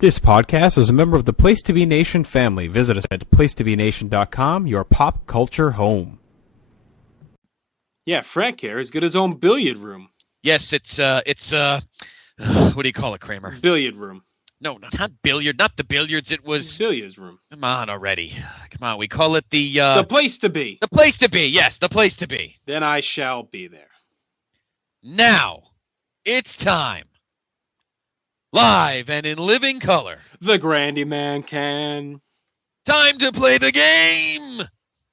This podcast is a member of the Place to Be Nation family. Visit us at placetobenation.com, your pop culture home. Yeah, Frank here has got his own billiard room. Yes, it's what do you call it, Kramer? Billiard room. No, not billiard, not the billiards. It was Billiards room. Come on already. Come on, we call it the place to be. The place to be. Yes, the place to be. Then I shall be there. Now, it's time. Live and in living color. The Grandy Man can. Time to play the game.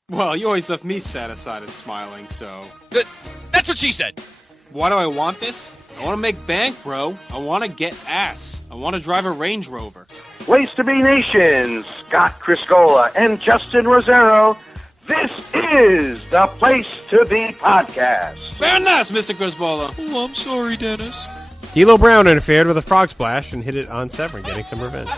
Well, you always left me satisfied and smiling, so. That's what she said. Why do I want this? I want to make bank, bro. I want to get ass. I want to drive a Range Rover. Place to Be Nation, Scott Criscola and Justin Rosero. This is the Place to Be Podcast. Very nice, Mr. Crisbola. Oh, I'm sorry, Dennis. D'Lo Brown interfered with a frog splash and hit it on Severin, getting some revenge.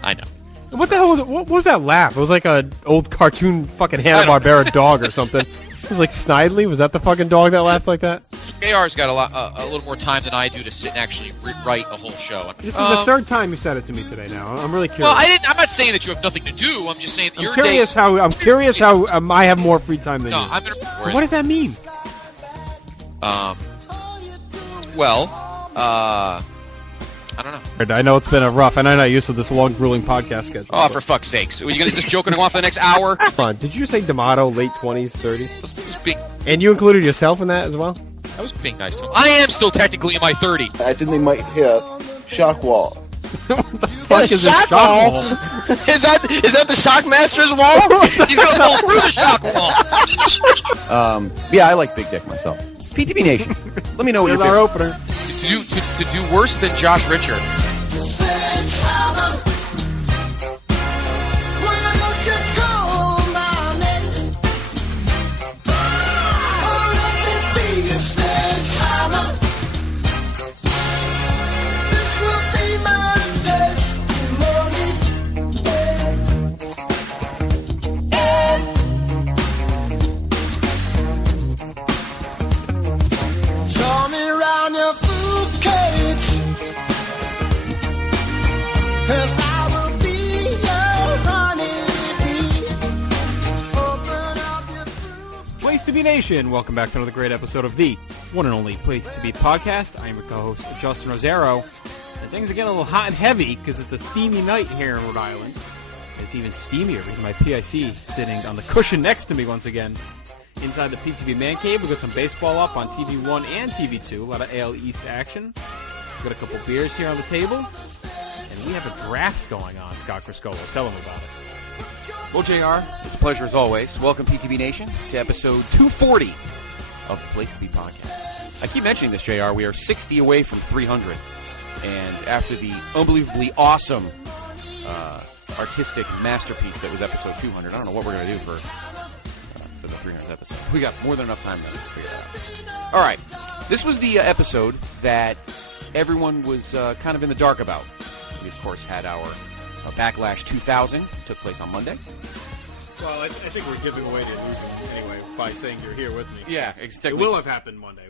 I know. What the hell was it? What was that laugh? It was like an old cartoon fucking Hanna-Barbera dog or something. It was like Snidely. Was that the fucking dog that laughed like that? JR's got a little more time than I do to sit and actually write a whole show. This is the third time you said it to me today. Now I'm really curious. Well, I'm not saying that you have nothing to do. I'm just saying that I'm curious how I have more free time than you. I'm gonna. What does that mean? I don't know. I know it's been a rough, and I'm not used to this long, grueling podcast schedule. Oh, for fuck's sakes. Are you going to just joking on for the next hour? Come on. Did you say D'Amato, late 20s, 30s? I was And you included yourself in that as well? I was being nice to him. I am still technically in my 30s. I think they might hit a shock wall. What the fuck is this shock wall? Is that the Shockmaster's wall? He's going to go through the shock wall. Yeah, I like Big Dick myself. PTB Nation, let me know what Here's you're our opener. To do worse than Josh Richard. Place to Be Nation, welcome back to another great episode of the one and only Place to Be Podcast. I am your co-host, Justin Rosero. And things are getting a little hot and heavy because it's a steamy night here in Rhode Island. It's even steamier because my PIC sitting on the cushion next to me once again. Inside the PTB Man Cave, we've got some baseball up on TV1 and TV2, a lot of AL East action. We've got a couple beers here on the table, and we have a draft going on. Scott Criscola, tell him about it. Well, JR, it's a pleasure as always. Welcome, PTB Nation, to episode 240 of the Place to Be Podcast. I keep mentioning this, JR. We are 60 away from 300. And after the unbelievably awesome artistic masterpiece that was episode 200, I don't know what we're going to do for the 300th episode. We got more than enough time to figure it out. All right. This was the episode that everyone was kind of in the dark about. We, of course, had our Backlash 2000. Took place on Monday. Well, I think we're giving away the illusion anyway by saying you're here with me. Yeah, it will have happened Monday.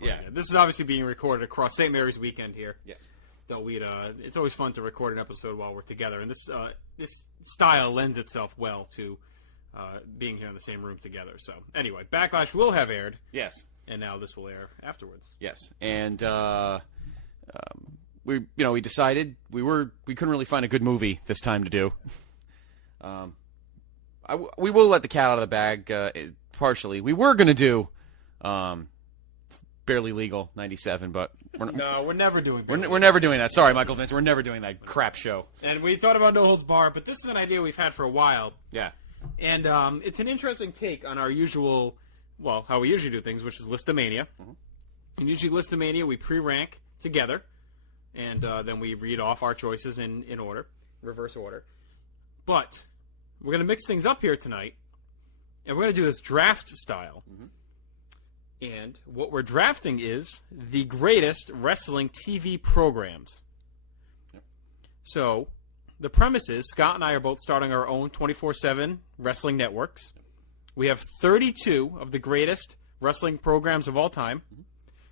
Yeah. This is obviously being recorded across St. Mary's weekend here. Yes. Though it's always fun to record an episode while we're together, and this style lends itself well to being here in the same room together. So anyway, Backlash will have aired. Yes. And now this will air afterwards. Yes. And we decided we couldn't really find a good movie this time to do. We will let the cat out of the bag partially. We were going to do Barely Legal 97, but we're never doing. We're never doing that. Sorry, Michael Vince. We're never doing that crap show. And we thought about No Holds Barred, but this is an idea we've had for a while. Yeah. And it's an interesting take on our usual, how we usually do things, which is List-A-Mania. Mm-hmm. And usually List-A-Mania we pre-rank together, and then we read off our choices in order, reverse order. But we're going to mix things up here tonight, and we're going to do this draft style. Mm-hmm. And what we're drafting is the greatest wrestling TV programs. Yep. So the premise is Scott and I are both starting our own 24/7 wrestling networks. Yep. We have 32 of the greatest wrestling programs of all time. Mm-hmm.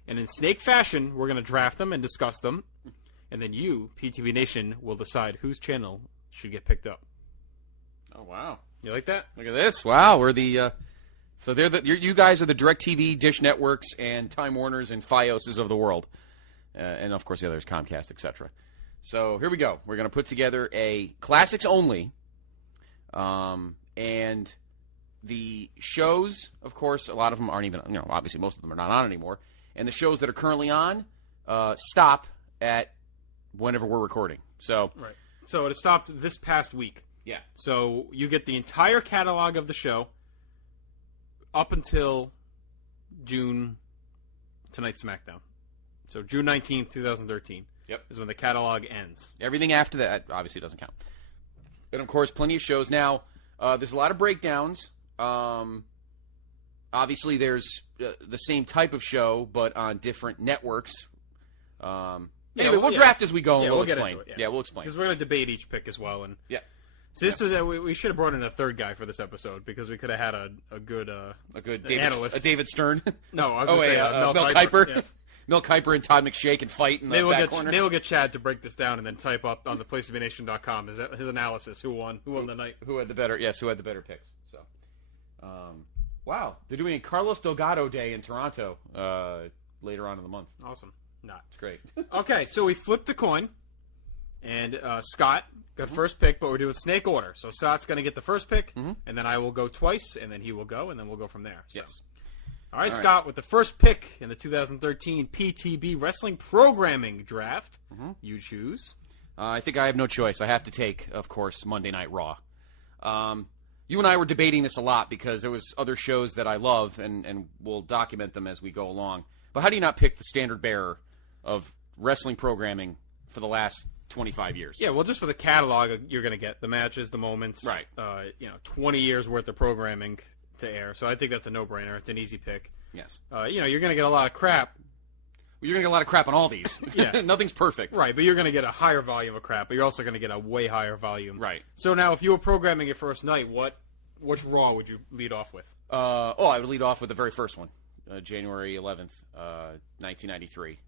And in snake fashion, we're going to draft them and discuss them. and then you, PTB Nation, will decide whose channel should get picked up. Oh, wow. You like that? Look at this. Wow, we're the... So you guys are the DirecTV, Dish Networks, and Time Warners and Fioses of the world. And, of course, the others, Comcast, etc. So here we go. We're going to put together a classics only. And the shows, of course, a lot of them aren't even, obviously most of them are not on anymore. And the shows that are currently on stop at whenever we're recording. So, right. So it stopped this past week. Yeah. So you get the entire catalog of the show up until June, tonight's SmackDown. So June 19th, 2013. Yep. Is when the catalog ends. Everything after that obviously doesn't count. And, of course, plenty of shows. Now, there's a lot of breakdowns. Obviously, there's the same type of show, but on different networks. Anyway, we'll draft as we go, and we'll explain. Get into it, yeah, we'll explain. Because we're going to debate each pick as well. And yeah. So this is we should have brought in a third guy for this episode because we could have had a good analyst. A David Stern. No, I was going to say Mel Kiper. Yes. Mel Kiper and Todd McShea can fight in the back corner. They will get Chad to break this down and then type up on the PlaceToBeNation.com his analysis. Who won the night? Who had the better? Yes, who had the better picks? So, wow, they're doing a Carlos Delgado Day in Toronto later on in the month. Awesome. It's great. Okay, so we flipped a coin, and Scott got first pick, but we're doing snake order. So Scott's going to get the first pick, and then I will go twice, and then he will go, and then we'll go from there. So. Yes. All right, Scott, with the first pick in the 2013 PTB Wrestling Programming Draft, you choose. I think I have no choice. I have to take, of course, Monday Night Raw. You and I were debating this a lot because there was other shows that I love, and we'll document them as we go along. But how do you not pick the standard bearer of wrestling programming for the last 25 years? Yeah, well, just for the catalog, you're going to get the matches, the moments, right? 20 years worth of programming to air. So I think that's a no-brainer. It's an easy pick. Yes. You're going to get a lot of crap. Well, you're going to get a lot of crap on all these. Yeah. Nothing's perfect. Right, but you're going to get a higher volume of crap, but you're also going to get a way higher volume. Right. So now, if you were programming your first night, which Raw would you lead off with? I would lead off with the very first one, January 11th, 1993.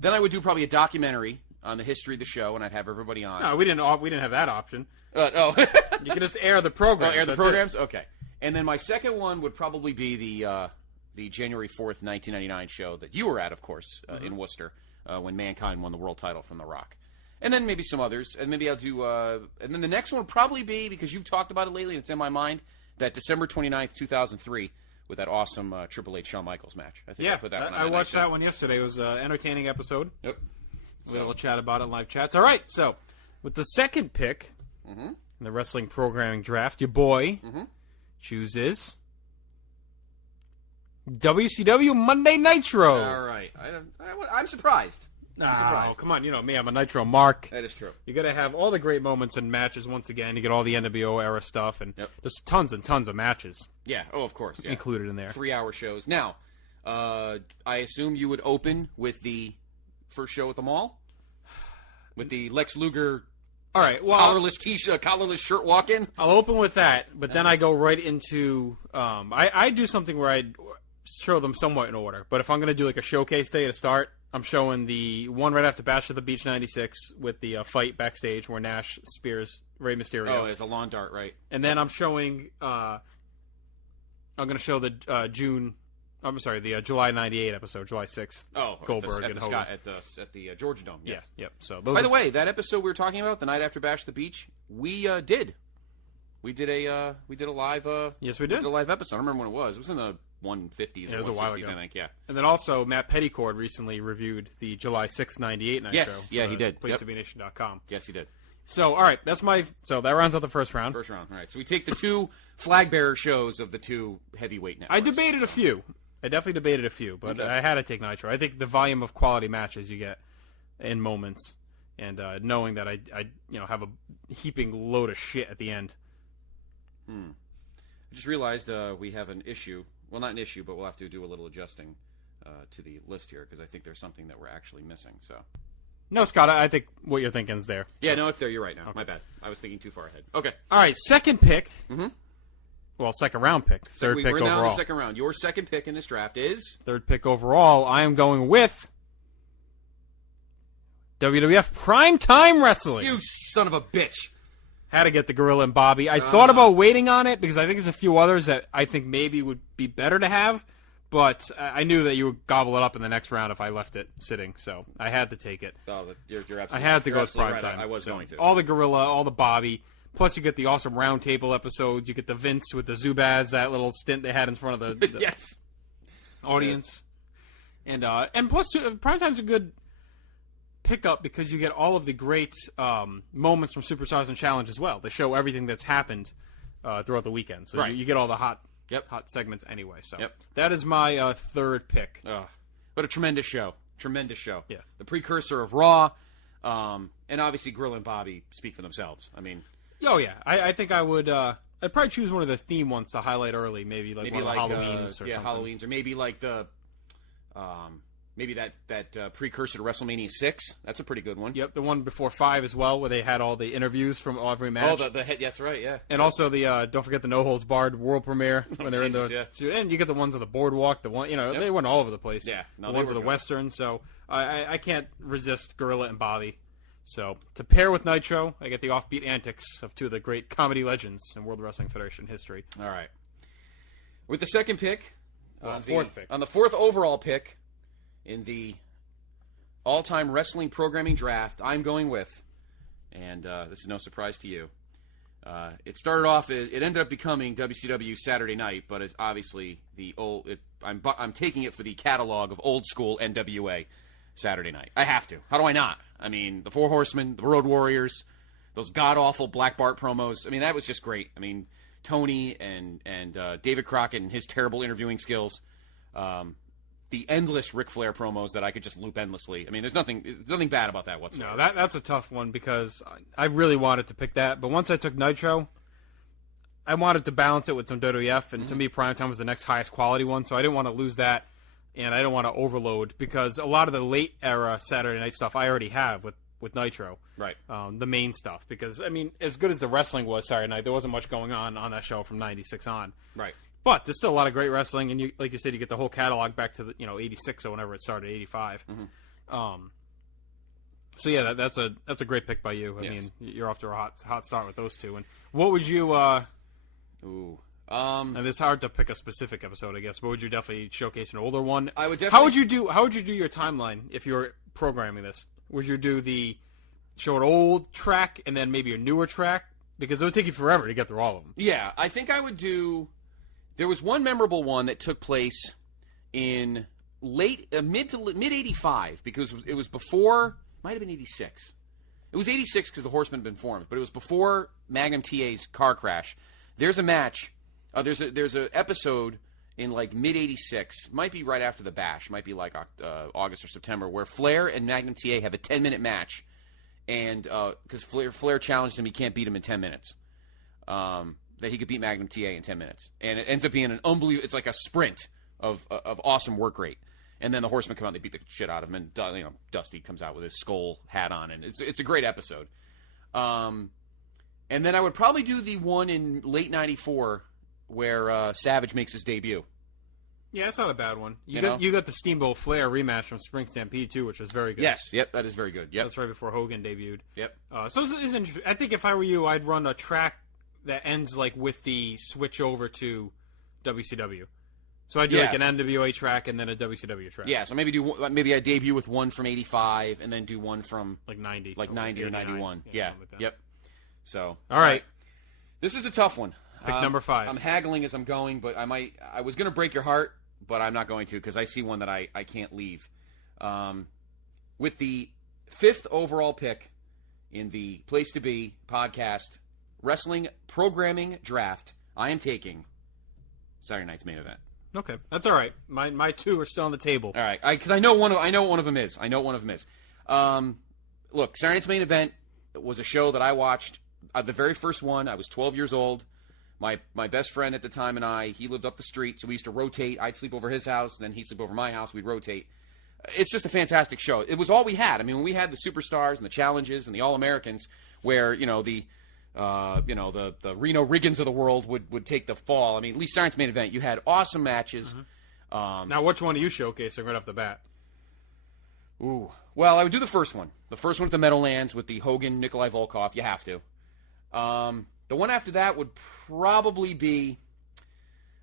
Then I would do probably a documentary on the history of the show, and I'd have everybody on. No, we didn't have that option. You can just air the programs. Air the programs? Okay. And then my second one would probably be the January 4th, 1999 show that you were at, of course, in Worcester, when Mankind won the world title from The Rock. And then maybe some others. And maybe I'll do... and then the next one would probably be, because you've talked about it lately and it's in my mind, that December 29th, 2003, with that awesome Triple H Shawn Michaels match. I think I put that one on. I watched that one yesterday. It was an entertaining episode. Yep. We had a little chat about it in live chats. All right, so with the second pick in the wrestling programming draft, your boy chooses WCW Monday Nitro. All right. I'm surprised. Oh, come on. You know me. I'm a Nitro mark. That is true. You're going to have all the great moments and matches once again. You get all the NWO era stuff, and there's tons and tons of matches. Yeah. Oh, of course. Yeah. Included in there. 3-hour shows. Now, I assume you would open with the first show at the mall? With the Lex Luger... All right, well, collarless t-shirt, collarless shirt walk-in. I'll open with that, but then I go right into. I do something where I show them somewhat in order. But if I'm going to do like a showcase day to start, I'm showing the one right after Bash at the Beach '96 with the fight backstage where Nash spears Rey Mysterio. Oh, it's a lawn dart, right? And then I'm showing. I'm going to show the the July '98 episode, July 6th. Oh, Goldberg at and Hogan at the Georgia Dome. Yes. Yeah. Yep. So by the way, that episode we were talking about, the night after Bash at the Beach, we did a live. Yes, we did. We did a live episode. I don't remember when it was. It was in the 150s. It was or 160s, a while ago. I think. Yeah. And then also Matt Petticord recently reviewed the July 6th '98 night show. Yeah, he did. PlaceToBeNation.com. Yes, he did. So, all right, so that rounds out the first round. First round, all right. So we take the two flag bearer shows of the two heavyweight networks. I debated a few. I definitely debated a few, but I had to take Nitro. I think the volume of quality matches you get in moments, and knowing that I have a heaping load of shit at the end. I just realized we have an issue. Well, not an issue, but we'll have to do a little adjusting to the list here because I think there's something that we're actually missing. So. No, Scott, I think what you're thinking is there. Yeah, no, it's there. You're right now. Okay. My bad. I was thinking too far ahead. Okay. All right, second pick. Well, second round pick. Third pick overall. We're now in the second round. Your second pick in this draft is? Third pick overall. I am going with WWF Primetime Wrestling. You son of a bitch. Had to get the Gorilla and Bobby. I thought about waiting on it because I think there's a few others that I think maybe would be better to have, but I knew that you would gobble it up in the next round if I left it sitting, so I had to take it. Oh, you're absolutely I had to go with right. Primetime. I was going to. All the Gorilla, all the Bobby, plus you get the awesome Roundtable episodes. You get the Vince with the Zubaz, that little stint they had in front of the yes. audience. And plus, Primetime's a good pickup because you get all of the great moments from Superstars and Challenge as well. They show everything that's happened throughout the weekend, so right. you get all the hot segments anyway. So that is my third pick. But a tremendous show. Tremendous show. Yeah. The precursor of Raw, and obviously Gorilla and Bobby speak for themselves. I mean, oh yeah, I think I would. I'd probably choose one of the theme ones to highlight early, maybe one of the Halloweens or something. Halloweens, or maybe like the. Maybe that precursor to WrestleMania 6. That's a pretty good one. Yep, the one before 5 as well, where they had all the interviews from every match. Oh, the head. That's right. Yeah. And also the don't forget the No Holds Barred world premiere when they're in the. And you get the ones of the boardwalk. The one they went all over the place. Yeah. The ones of the Western. So I can't resist Gorilla and Bobby. So to pair with Nitro, I get the offbeat antics of two of the great comedy legends in World Wrestling Federation history. All right. With the second pick, fourth pick on the fourth overall pick. In the all-time wrestling programming draft, I'm going with, and this is no surprise to you, it started off, it ended up becoming WCW Saturday Night, but it's obviously the old, I'm taking it for the catalog of old school NWA Saturday Night. I have to. How do I not? I mean, the Four Horsemen, the Road Warriors, those god-awful Black Bart promos. I mean, that was just great. I mean, Tony and David Crockett and his terrible interviewing skills. The endless Ric Flair promos that I could just loop endlessly. I mean, there's nothing bad about that whatsoever. No, that's a tough one because I really wanted to pick that. But once I took Nitro, I wanted to balance it with some WWF. And to me, Primetime was the next highest quality one. So I didn't want to lose that. And I didn't want to overload because a lot of the late era Saturday Night stuff I already have with Nitro. Right. The main stuff. Because, I mean, as good as the wrestling was Saturday Night, there wasn't much going on that show from 96 on. Right. But there's still a lot of great wrestling, and you, like you said, you get the whole catalog back to 86 or whenever it started, 85. So yeah, that's a great pick by you. I mean, you're off to a hot start with those two. And what would you? And it's hard to pick a specific episode, I guess. But would you definitely showcase an older one? I would definitely. How would you do your timeline if you were programming this? Would you do the show an old track and then maybe a newer track because it would take you forever to get through all of them? Yeah, I think I would do. There was one memorable one that took place in mid '85 because it was before. Might have been '86. It was '86 because the Horsemen had been formed, but it was before Magnum TA's car crash. There's a match. There's a episode in like mid '86. Might be right after the Bash. Might be like August or September, where Flair and Magnum TA have a 10-minute match, and because Flair challenged him, he can't beat him in 10 minutes. That he could beat Magnum TA in 10 minutes. And it ends up being an unbelievable... It's like a sprint of awesome work rate. And then the Horsemen come out, they beat the shit out of him, and Dusty comes out with his skull hat on, and it's a great episode. And then I would probably do the one in late 94 where Savage makes his debut. Yeah, that's not a bad one. You got the Steamboat Flair rematch from Spring Stampede, too, which was very good. Yes, yep, that is very good. Yep. That's right before Hogan debuted. Yep. So it's interesting. I think if I were you, I'd run a track that ends like with the switch over to WCW. So I do like an NWA track and then a WCW track. Yeah, so maybe I debut with one from '85 and then do one from like '90, like '90 or '91. Yeah. Like yep. So all right, this is a tough one. Pick number 5. I'm haggling as I'm going, but I was going to break your heart, but I'm not going to because I see one that I can't leave. With the 5th overall pick in the Place to Be podcast wrestling programming draft, I am taking Saturday Night's Main Event. Okay, that's all right. My 2 are still on the table. All right, because I know one of them is. Look, Saturday Night's Main Event was a show that I watched. The very first one, I was 12 years old. My best friend at the time and he lived up the street, so we used to rotate. I'd sleep over his house, then he'd sleep over my house. We'd rotate. It's just a fantastic show. It was all we had. I mean, when we had the Superstars and the Challenges and the All-Americans, where the Reno Riggins of the world would take the fall. I mean, at least Saturday Night's Main Event, you had awesome matches. Now, which one are you showcasing right off the bat? Ooh. Well, I would do the first one. The first one with the Meadowlands with the Hogan, Nikolai Volkov. You have to. The one after that would probably be...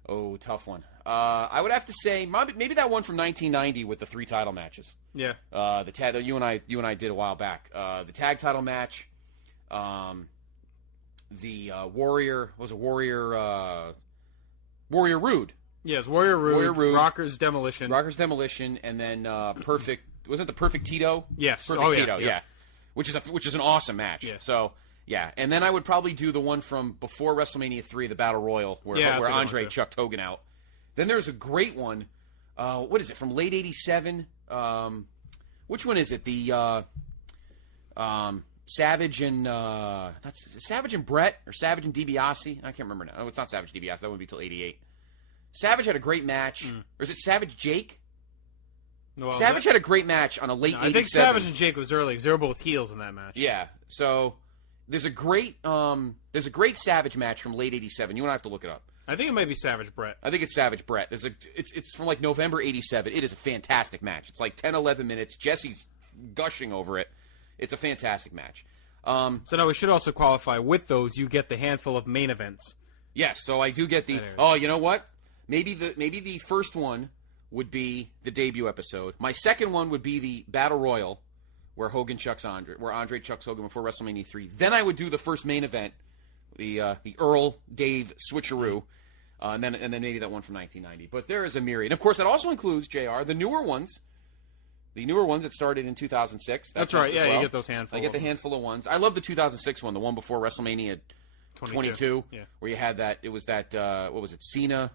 Oh, tough one. I would have to say maybe that one from 1990 with the 3 title matches. Yeah. The tag that you and I did a while back. The tag title match. The Warrior Rude. Yes, Warrior Rude. Rockers Demolition, and then Perfect. Wasn't it the Perfect Tito? Yes. Perfect Tito. Yeah. Which is an awesome match. Yeah. So yeah, and then I would probably do the one from before WrestleMania 3, the Battle Royal, where Andre chucked Hogan out. Then there's a great one. What is it from late '87? Which one is it? The Savage and Savage and Brett or Savage and DiBiase? I can't remember now. No, it's not Savage DiBiase. That wouldn't be till '88. Savage had a great match. Or is it Savage Jake? No, Savage had a great match on a late '87. I think Savage and Jake was early because they were both heels in that match. Yeah. So there's a great Savage match from late '87. You and I have to look it up. I think it might be Savage Brett. I think it's Savage Brett. It's from like November '87. It is a fantastic match. It's like 10, 11 minutes. Jesse's gushing over it. It's a fantastic match. So now we should also qualify with those. You get the handful of main events. Yes. So I do get the. Oh, you know what? Maybe the first one would be the debut episode. My second one would be the Battle Royal, where Andre chucks Hogan before WrestleMania 3. Then I would do the first main event, the Earl Dave switcheroo, and then maybe that one from 1990. But there is a myriad. Of course, that also includes JR the newer ones. The newer ones that started in 2006. That's right. Yeah, you get those handful. I get the handful of ones. I love the 2006 one, the one before WrestleMania 22, yeah. Where you had that. It was that. What was it? Cena.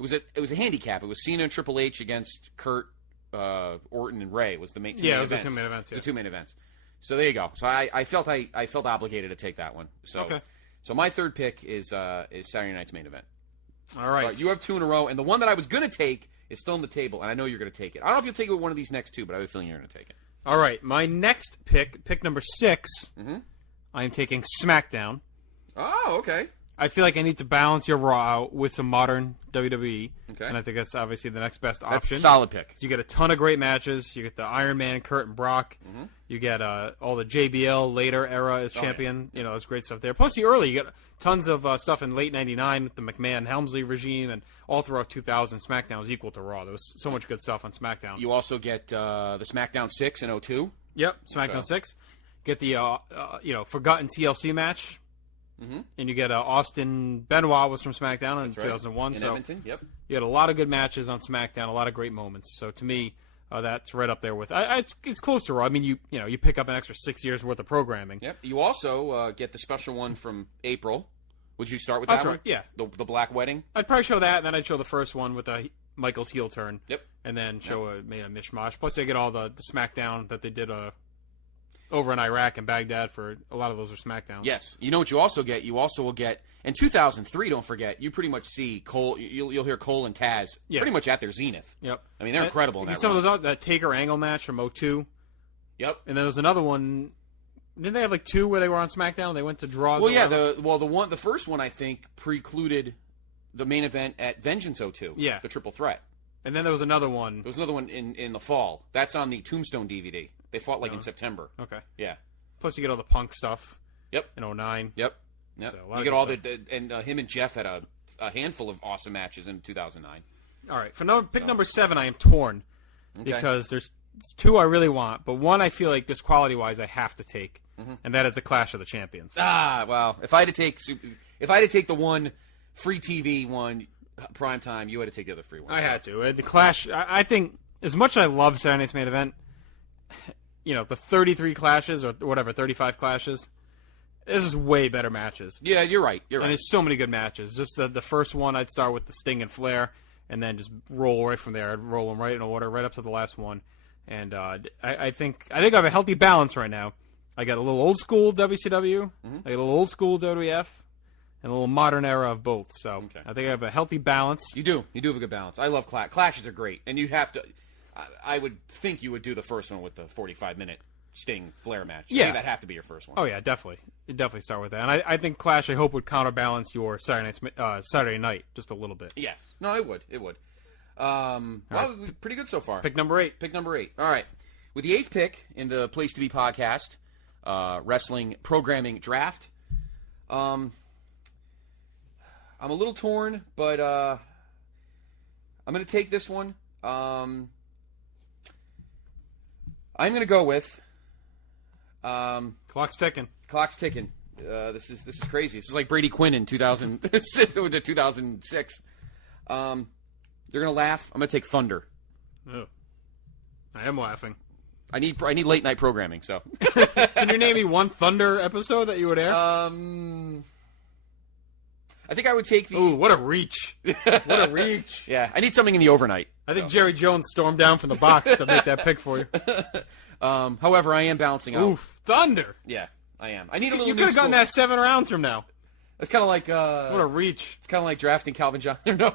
It was a handicap. It was Cena and Triple H against Kurt, Orton, and Ray. Was the main? It was the 2 main events. The 2 main events. So there you go. So I felt obligated to take that one. So okay. So my third pick is Saturday night's main event. All right. You have 2 in a row, and the one that I was going to take is still on the table, and I know you're going to take it. I don't know if you'll take it with one of these next 2, but I have a feeling you're going to take it. All right. My next pick number 6. I am taking SmackDown. Oh, okay. I feel like I need to balance your Raw out with some modern WWE. Okay. And I think that's obviously the next best option. That's a solid pick. You get a ton of great matches. You get the Iron Man, Kurt and Brock. You get all the JBL later era as champion. Yeah. You know, there's great stuff there. Plus, you get tons of stuff in late '99 with the McMahon-Helmsley regime, and all throughout 2000, SmackDown was equal to Raw. There was so much good stuff on SmackDown. You also get the SmackDown 6 in 2002. Yep, SmackDown 6. Get the forgotten TLC match. And you get Austin Benoit was from SmackDown in 2001. In so Edmonton, yep. You had a lot of good matches on SmackDown, a lot of great moments. So to me, that's right up there with. It's close to Raw. I mean, you pick up an extra 6 years worth of programming. Yep. You also get the special one from April. Would you start with that one? Right. Yeah. The Black Wedding. I'd probably show that, and then I'd show the first one with Michael's heel turn. Yep. And then show a mishmash. Plus, they get all the SmackDown that they did over in Iraq and Baghdad for a lot of those are SmackDowns. Yes. You know what you also get? You also will get, in 2003, don't forget, you pretty much see Cole, you'll hear Cole and Taz pretty much at their zenith. Yep. I mean, they're incredible in that some of those, that Taker Angle match from 2002. Yep. And then there was another one, didn't they have like 2 where they were on SmackDown and they went to draws? Well, yeah, the first one, I think, precluded the main event at Vengeance 02. Yeah. The Triple Threat. And then there was another one. There was another one in the fall. That's on the Tombstone DVD. They fought in September. Okay. Yeah. Plus, you get all the Punk stuff. Yep. In 2009. Yep. So, you get all and him and Jeff had a handful of awesome matches in 2009. All right. For pick number 7, I am torn because there's 2 I really want, but one I feel like just quality-wise I have to take, and that is the Clash of the Champions. Ah, well, if I had to take the one free TV one primetime, you had to take the other free one. I had to. The Clash. I think as much as I love Saturday Night's Main Event. The 33 clashes or whatever, 35 clashes. This is way better matches. Yeah, you're right. And there's so many good matches. Just the first one, I'd start with the Sting and Flair, and then just roll right from there. I'd roll them right in order, right up to the last one. And I think I have a healthy balance right now. I got a little old school WCW, I got a little old school WWF, and a little modern era of both. So I think I have a healthy balance. You do have a good balance. I love Clashes are great, and you have to. I would think you would do the first one with the 45-minute Sting Flair match. I think that'd have to be your first one. Oh yeah, definitely. You'd definitely start with that. And I think Clash, I hope, would counterbalance your Saturday night just a little bit. Yes. No, it would. It would. Well, pretty good so far. Pick number 8. All right. with the 8th pick in the Place to Be podcast, wrestling programming draft, I'm a little torn, but I'm going to take this one. I'm going to go with Clock's ticking. Clock's ticking. This is crazy. This is like Brady Quinn in 2006. You're gonna laugh. I'm gonna take Thunder. Oh. I am laughing. I need late night programming. So Can you name me one Thunder episode that you would air? I think I would take the. Ooh, what a reach! What a reach! Yeah, I need something in the overnight. I think Jerry Jones stormed down from the box to make that pick for you. However, I am balancing out. Oof, Thunder! Yeah, I am. I need a little. You new could have gotten school. that 7 rounds from now. It's kind of like What a reach! It's kind of like drafting Calvin Johnson. No,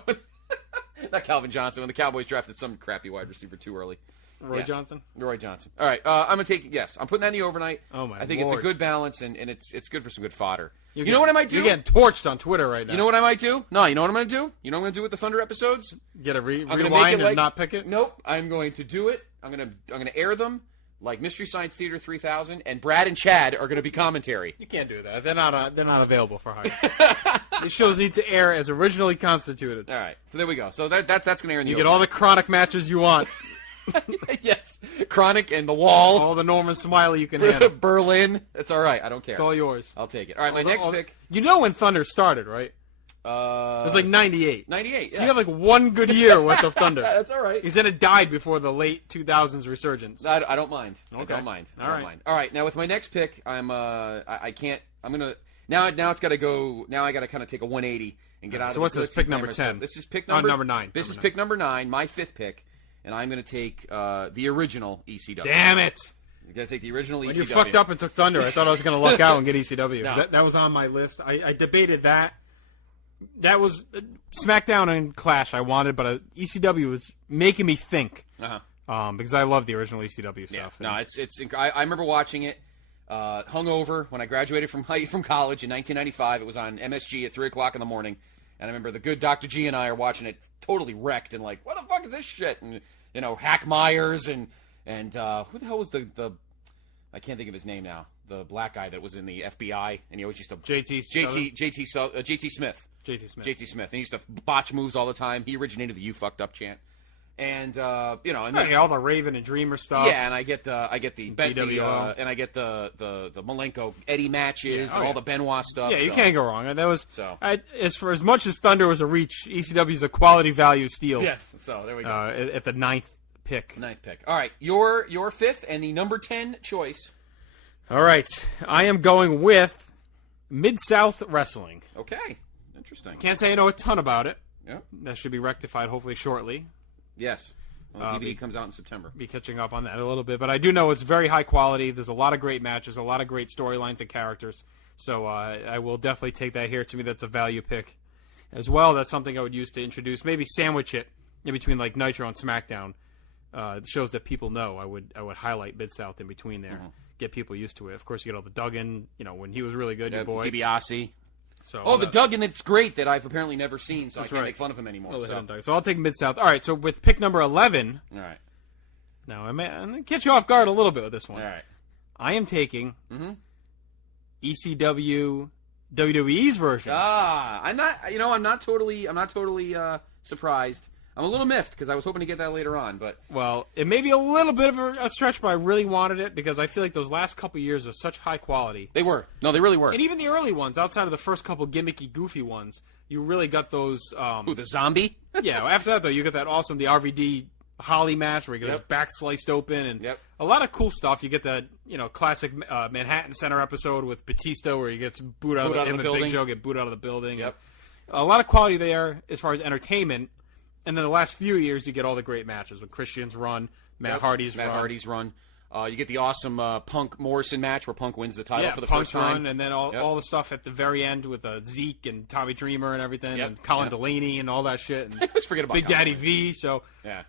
not Calvin Johnson. When the Cowboys drafted some crappy wide receiver too early. Roy Johnson. Roy Johnson. All right, I'm gonna take. Yes, I'm putting that in the overnight. Oh my! I think Lord. it's a good balance, and it's good for some good fodder. You know what I might do? You're getting torched on Twitter right now. You know what I might do? No, you know what I'm gonna do? You know what I'm gonna do with the Thunder episodes? Get a I'm gonna rewind make it and like, not pick it. Nope. I'm going to do it. I'm gonna air them like Mystery Science Theater 3000, and Brad and Chad are gonna be commentary. You can't do that. They're not available for hire. These shows need to air as originally constituted. All right. So there we go. So that's gonna air in the. You get all the Chronic matches you want. Yes, Chronic and The Wall. All the Norman Smiley you can handle. Berlin. That's all right. I don't care. It's all yours. I'll take it. All right, my next pick. You know when Thunder started, right? It was like 98. 98. So Yeah. you have like one good year worth of Thunder. That's all right. Because then it died before the late 2000s resurgence. I don't mind. Okay. I don't mind. All I don't right. mind. All right. Now with my next pick, I can't. I'm gonna now it's got to go. Now I got to kind of take a 180 and get out of. So what's the this, glitzy pick number glamour 10? stuff. This is pick Oh, number number 9. This is Number pick number 9. My 5th pick, and I'm gonna take the original ECW. Damn it! You gotta take the original ECW. When you fucked up and took Thunder, I thought I was going to luck out and get ECW. No. That was on my list. I debated that. That was SmackDown and Clash I wanted, but ECW was making me think. Because I love the original ECW Yeah. stuff. No, it's. I remember watching it. Hungover when I graduated from college in 1995. It was on MSG at 3:00 in the morning, and I remember the good Dr. G and I are watching it, totally wrecked and like, what the fuck is this shit? And Hack Myers and who the hell was the I can't think of his name now. The black guy that was in the FBI, and he always used to JT Smith. JT Smith. JT Smith. And he used to botch moves all the time. He originated the "You fucked up" chant. And and Yeah, all the Raven and Dreamer stuff. yeah, and I get the BWO. and I get the Malenko Eddie matches Yeah, and yeah. all the Benoit stuff. Yeah, you so. can't go wrong. That was So. as much as Thunder was a reach, ECW's a quality value steal. Yes, so there we go. At the 9th pick. 9th pick. All right, your 5th and the number 10 choice. All right, I am going with Mid-South Wrestling. Okay, interesting. Can't say I know a ton about it. Yeah. That should be rectified hopefully shortly. Yes. Well, DVD comes out in September. Be catching up on that a little bit, but I do know it's very high quality. There's a lot of great matches, a lot of great storylines and characters. So I will definitely take that here. To me, that's a value pick as well. That's something I would use to introduce, maybe sandwich it in between like Nitro and SmackDown. Shows that people know. I would highlight Mid-South in between there, get people used to it. Of course, you get all the Duggan, when he was really good, your boy. DiBiase. So the Duggan that's great that I've apparently never seen, so I That's can't right. make fun of him anymore. So I'll take Mid-South. All right, so with pick number 11, All right. now I'm going to get you off guard a little bit with this one. All right. I am taking ECW WWE's version. I'm not totally surprised. I'm a little miffed because I was hoping to get that later on, but Well, it may be a little bit of a stretch, but I really wanted it because I feel like those last couple years are such high quality. they were. No, they really were. And even the early ones, outside of the first couple gimmicky, goofy ones, you really got those. Ooh, the zombie? Yeah, after that, though, you got that awesome, the RVD Holly match where he got his back sliced open and a lot of cool stuff. You get that, classic Manhattan Center episode with Batista where he gets booed out of the building. Big Joe get booed out of the building. Yep. A lot of quality there as far as entertainment. And then the last few years, you get all the great matches with Christian's run, Matt Hardy's run. You get the awesome Punk Morrison match where Punk wins the title for the Punk's first time. run, and then all the stuff at the very end with Zeke and Tommy Dreamer and everything, and Colin Delaney and all that shit. And Let's forget about Big Colin Daddy Delaney. V. So, Yeah.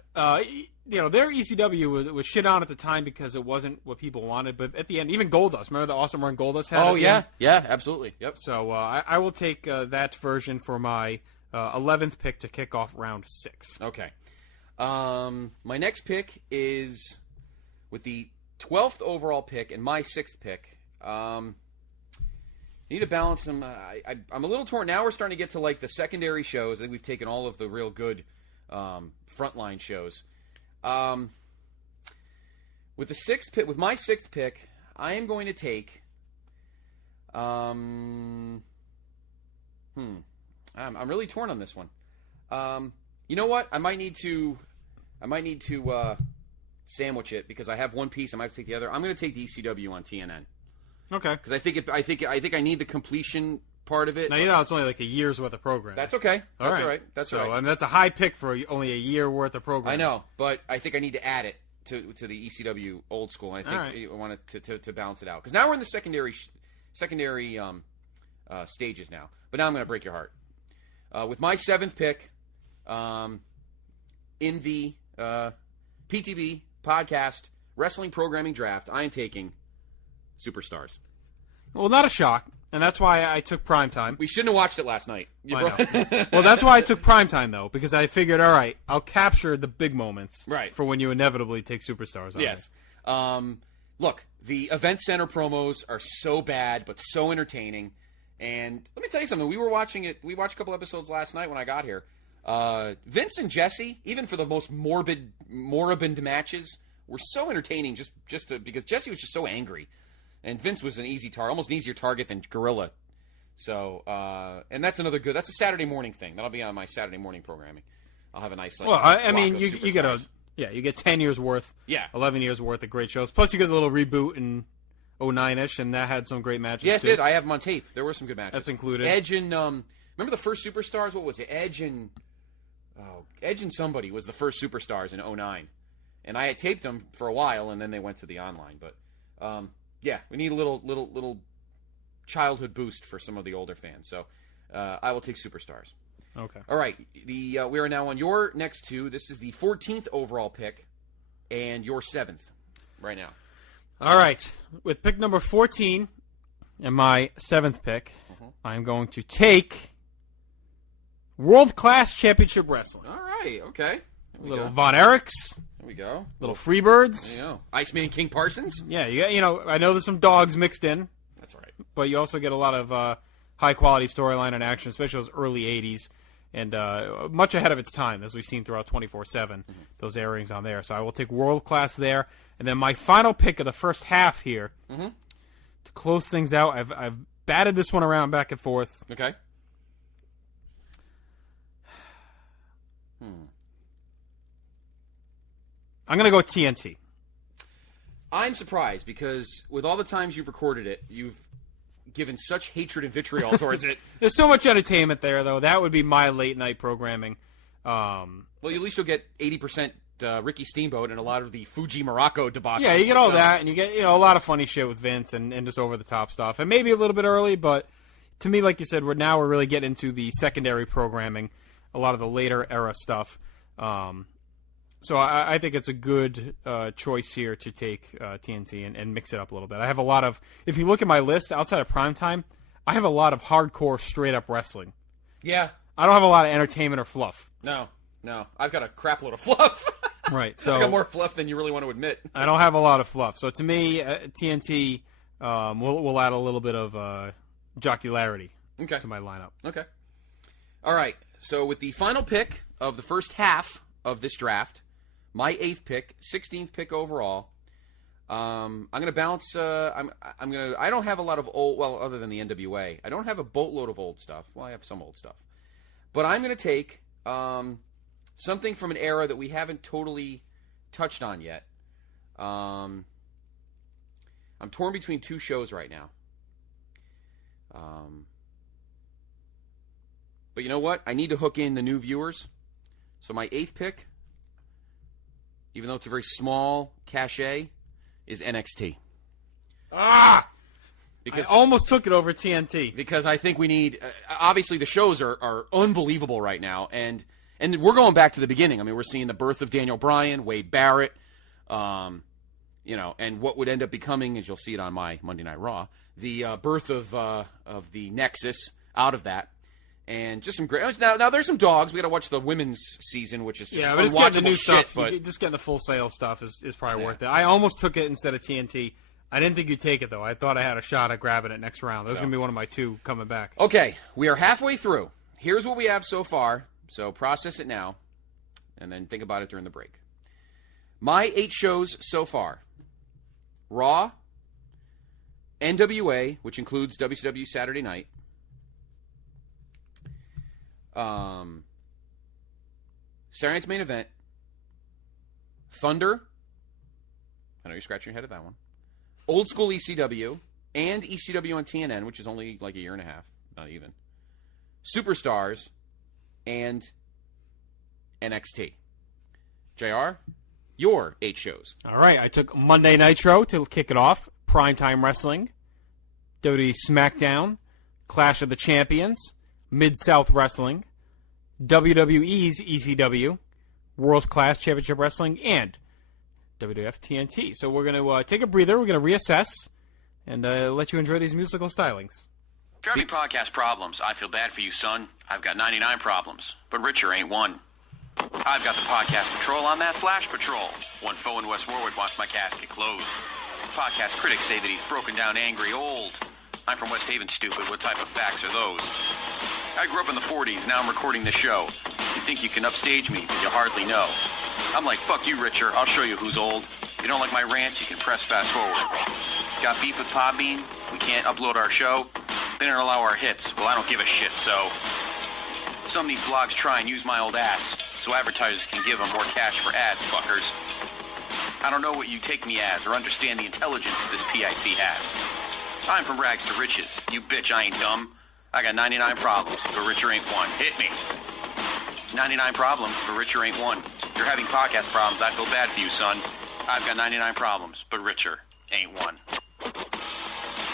their ECW was shit on at the time because it wasn't what people wanted. But at the end, even Goldust, remember the awesome run Goldust had? Oh, at the yeah. end? Yeah, absolutely. Yep. So I will take that version for my 11th pick to kick off round 6. Okay. My next pick is with the 12th overall pick and my 6th pick, need to balance them. I'm a little torn. Now we're starting to get to like the secondary shows. I think we've taken all of the real good frontline shows. With the 6th pick, with my 6th pick, I am going to take. I'm really torn on this one. You know what? I might need to sandwich it because I have one piece. I might have to take the other. I'm going to take the ECW on TNN. Okay. Because I think I need the completion part of it. Now it's only like a year's worth of programming. That's okay. That's all right. That's all right. And that's a high pick for only a year worth of programming. I know, but I think I need to add it to the ECW old school. And I think I want to balance it out because now we're in the secondary stages now. But now I'm going to break your heart with my 7th pick in the PTB Podcast Wrestling Programming Draft. I am taking Superstars. Well, not a shock, and that's why I took Primetime. We shouldn't have watched it last night. Well, that's why I took Primetime, though, because I figured, all right, I'll capture the big moments for when you inevitably take Superstars on. Yes. Look, the Event Center promos are so bad, but so entertaining. And let me tell you something. We watched a couple episodes last night when I got here. Vince and Jesse, even for the most moribund matches, were so entertaining because Jesse was just so angry. And Vince was an easy target, almost an easier target than Gorilla. So, and that's a Saturday morning thing. That'll be on my Saturday morning programming. I'll have a nice Well, I mean, you get 10 years worth, 11 years worth of great shows. Plus, you get a little reboot in 09-ish, and that had some great matches. Yeah, it too. did. I have them on tape. There were some good matches. That's included. Edge and remember the first Superstars? What was it? Edge and somebody was the first Superstars in 09. And I had taped them for a while, and then they went to the online. But yeah, we need a little childhood boost for some of the older fans. So I will take Superstars. Okay. All right. We are now on your next two. This is the 14th overall pick and your 7th right now. All right. With pick number 14 and my 7th pick, I'm going to take World Class Championship Wrestling. All right. Okay. Little Von Erichs. There we go. Little Freebirds. There you go. Iceman King Parsons. Yeah, I know there's some dogs mixed in. That's all right. But you also get a lot of high-quality storyline and action, especially those early 80s. And much ahead of its time, as we've seen throughout 24/7, those airings on there. So I will take World Class there. And then my final pick of the first half here, to close things out, I've batted this one around back and forth. Okay. I'm going to go with TNT. I'm surprised because with all the times you've recorded it, you've given such hatred and vitriol towards it. There's so much entertainment there, though. That would be my late-night programming. Well, at least you'll get 80% Ricky Steamboat and a lot of the Fuji Morocco debacle. Yeah, you get all that, and you get a lot of funny shit with Vince and just over-the-top stuff. And maybe a little bit early, but to me, like you said, we're really getting into the secondary programming, a lot of the later era stuff. So I think it's a good choice here to take TNT and mix it up a little bit. I have a lot of, if you look at my list outside of Primetime, I have a lot of hardcore, straight-up wrestling. Yeah. I don't have a lot of entertainment or fluff. No. I've got a crap load of fluff. Right. So I got more fluff than you really want to admit. I don't have a lot of fluff. So to me, TNT will add a little bit of jocularity to my lineup. Okay. All right. So with the final pick of the first half of this draft, my 8th pick, 16th pick overall. I'm going to balance. I don't have a lot of old. Well, other than the NWA, I don't have a boatload of old stuff. Well, I have some old stuff, but I'm going to take something from an era that we haven't totally touched on yet. I'm torn between two shows right now. But you know what? I need to hook in the new viewers. So my 8th pick, even though it's a very small cachet, is NXT. Because I almost took it over TNT. Because I think we need... obviously, the shows are unbelievable right now. And we're going back to the beginning. I mean, we're seeing the birth of Daniel Bryan, Wade Barrett, and what would end up becoming, as you'll see it on my Monday Night Raw, the birth of the Nexus out of that. And just some great. Now there's some dogs. We got to watch the women's season, which is just but it's getting the new shit, stuff. But Just getting the Full Sail stuff is probably worth it. I almost took it instead of TNT. I didn't think you'd take it, though. I thought I had a shot at grabbing it next round. That was going to be one of my 2 coming back. Okay, we are halfway through. Here's what we have so far. So process it now, and then think about it during the break. My 8 shows so far: Raw, NWA, which includes WCW Saturday Night, Saturday Night's Main Event, Thunder. I know you're scratching your head at that one. Old School ECW and ECW on TNN, which is only like a year and a half, not even. Superstars and NXT. JR, your 8 shows. All right, I took Monday Nitro to kick it off, Primetime Wrestling, WWE SmackDown, Clash of the Champions, Mid-South Wrestling, WWE's ECW, World Class Championship Wrestling, and WWF TNT. So we're going to take a breather, we're going to reassess, and let you enjoy these musical stylings. If you're having podcast problems, I feel bad for you, son. I've got 99 problems, but Richard ain't one. I've got the podcast patrol on that Flash Patrol. One foe in West Warwick wants my casket closed. Podcast critics say that he's broken down, angry, old. I'm from West Haven, stupid. What type of facts are those? I grew up in the 40s, now I'm recording this show. You think you can upstage me, but you hardly know. I'm like, fuck you, Richard. I'll show you who's old. If you don't like my rant, you can press fast forward. Got beef with Podbean? We can't upload our show? They don't allow our hits. Well, I don't give a shit, so... Some of these blogs try and use my old ass, so advertisers can give them more cash for ads, fuckers. I don't know what you take me as, or understand the intelligence this PIC has. I'm from rags to riches. You bitch, I ain't dumb. I got 99 problems, but Richard ain't one. Hit me. 99 problems, but Richard ain't one. You're having podcast problems, I feel bad for you, son. I've got 99 problems, but Richard ain't one.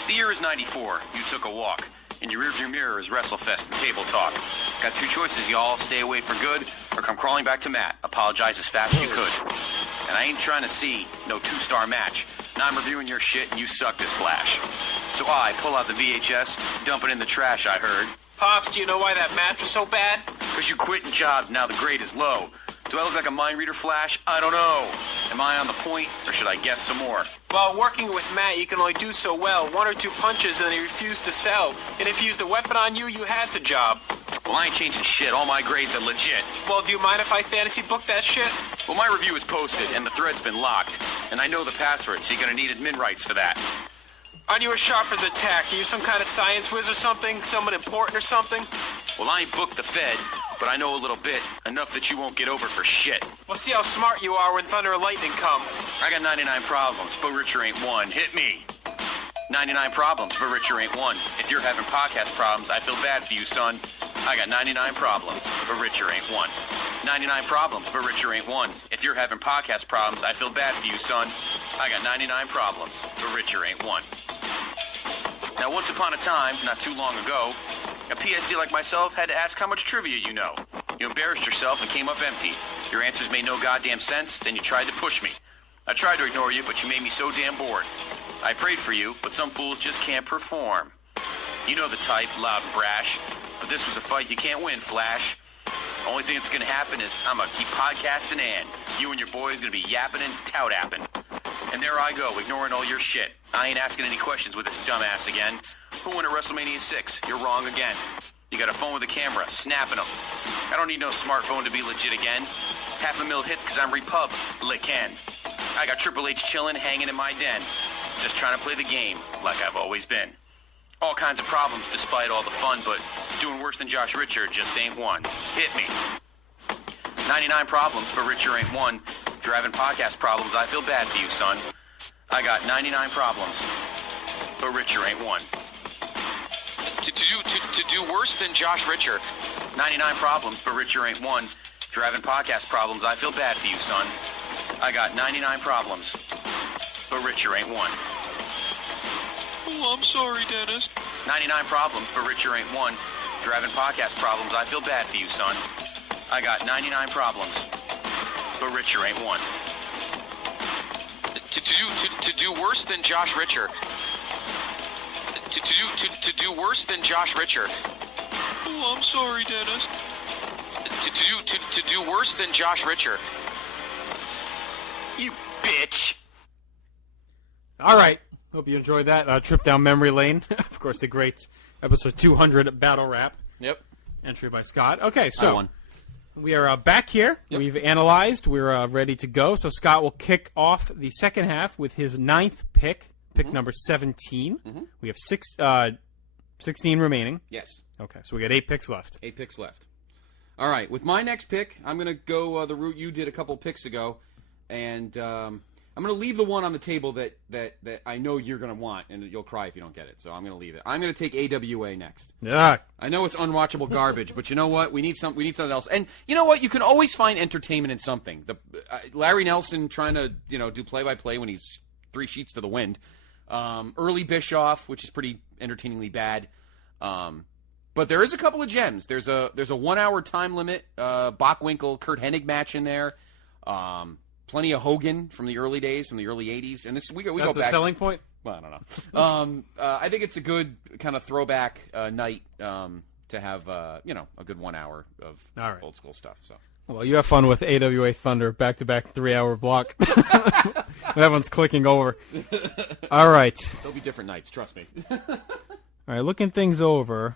The year is 94. You took a walk. In your rearview mirror is WrestleFest and Table Talk. Got 2 choices, y'all. Stay away for good, or come crawling back to Matt. Apologize as fast as you could. And I ain't trying to see no 2-star match. Now I'm reviewing your shit and you sucked as Flash. So I pull out the VHS, dump it in the trash, I heard. Pops, do you know why that match was so bad? Because you quit and jobbed, now the grade is low. Do I look like a mind reader, Flash? I don't know. Am I on the point, or should I guess some more? Well, working with Matt, you can only do so well. 1 or 2 punches and he refused to sell. And if he used a weapon on you, you had to job. Well, I ain't changing shit. All my grades are legit. Well, do you mind if I fantasy book that shit? Well, my review is posted, and the thread's been locked. And I know the password, so you're gonna need admin rights for that. Aren't you as sharp as a tack? Are you some kind of science whiz or something? Someone important or something? Well, I ain't booked the Fed, but I know a little bit. Enough that you won't get over for shit. We'll see how smart you are when thunder and lightning come. I got 99 problems, but Richard ain't one. Hit me. 99 problems, but Richard ain't one. If you're having podcast problems, I feel bad for you, son. I got 99 problems, but Richard ain't one. 99 problems, but Richard ain't one. If you're having podcast problems, I feel bad for you, son. I got 99 problems, but Richard ain't one. Now, once upon a time, not too long ago, a PIC like myself had to ask how much trivia you know. You embarrassed yourself and came up empty. Your answers made no goddamn sense, then you tried to push me. I tried to ignore you, but you made me so damn bored. I prayed for you, but some fools just can't perform. You know the type, loud and brash. But this was a fight you can't win, Flash. Only thing that's gonna happen is I'm gonna keep podcasting and you and your boys gonna be yapping and tout-apping. And there I go, ignoring all your shit. I ain't asking any questions with this dumbass again. Who won at WrestleMania 6? You're wrong again. You got a phone with a camera, snapping them. I don't need no smartphone to be legit again. 500,000 hits cause I'm Republican. I got Triple H chilling, hanging in my den. Just trying to play the game like I've always been. All kinds of problems despite all the fun, but doing worse than Josh Richard just ain't one. Hit me. 99 problems, but Richard ain't one. If you're having podcast problems, I feel bad for you, son. I got 99 problems, but Richard ain't one. To do worse than Josh Richard. 99 problems, but Richard ain't one. If you're having podcast problems, I feel bad for you, son. I got 99 problems, but Richard ain't one. Oh, I'm sorry, Dennis. 99 problems, but Richard ain't one. If you're having podcast problems, I feel bad for you, son. I got 99 problems, but Richard ain't one. To do worse than Josh Richard. To do worse than Josh Richard. Oh, I'm sorry, Dennis. To do worse than Josh Richer. You bitch. All right. Hope you enjoyed that trip down memory lane. Of course, the great episode 200 battle rap. Yep. Entry by Scott. Okay, I so won. we are back here. Yep. We've analyzed. We're ready to go. So Scott will kick off the second half with his 9th pick number 17. We have 16 remaining. Yes. Okay, so we got 8 picks left. 8 picks left. All right, with my next pick, I'm going to go the route you did a couple picks ago, and I'm going to leave the one on the table that I know you're going to want, and you'll cry if you don't get it, so I'm going to leave it. I'm going to take AWA next. Yeah. I know it's unwatchable garbage, but you know what? We need something else. And you know what? You can always find entertainment in something. Larry Nelson trying to do play-by-play when he's 3 sheets to the wind. Early Bischoff, which is pretty entertainingly bad. But there is a couple of gems. There's a 1 hour time limit Bockwinkel Kurt Hennig match in there. Plenty of Hogan from the early days, from the early 80s. And we go back. That's a selling point? Well, I don't know. I think it's a good kind of throwback night to have a good 1 hour of old school stuff. So. Well, you have fun with AWA Thunder, back-to-back 3-hour block. That one's clicking over. All right. There'll be different nights, trust me. All right, looking things over.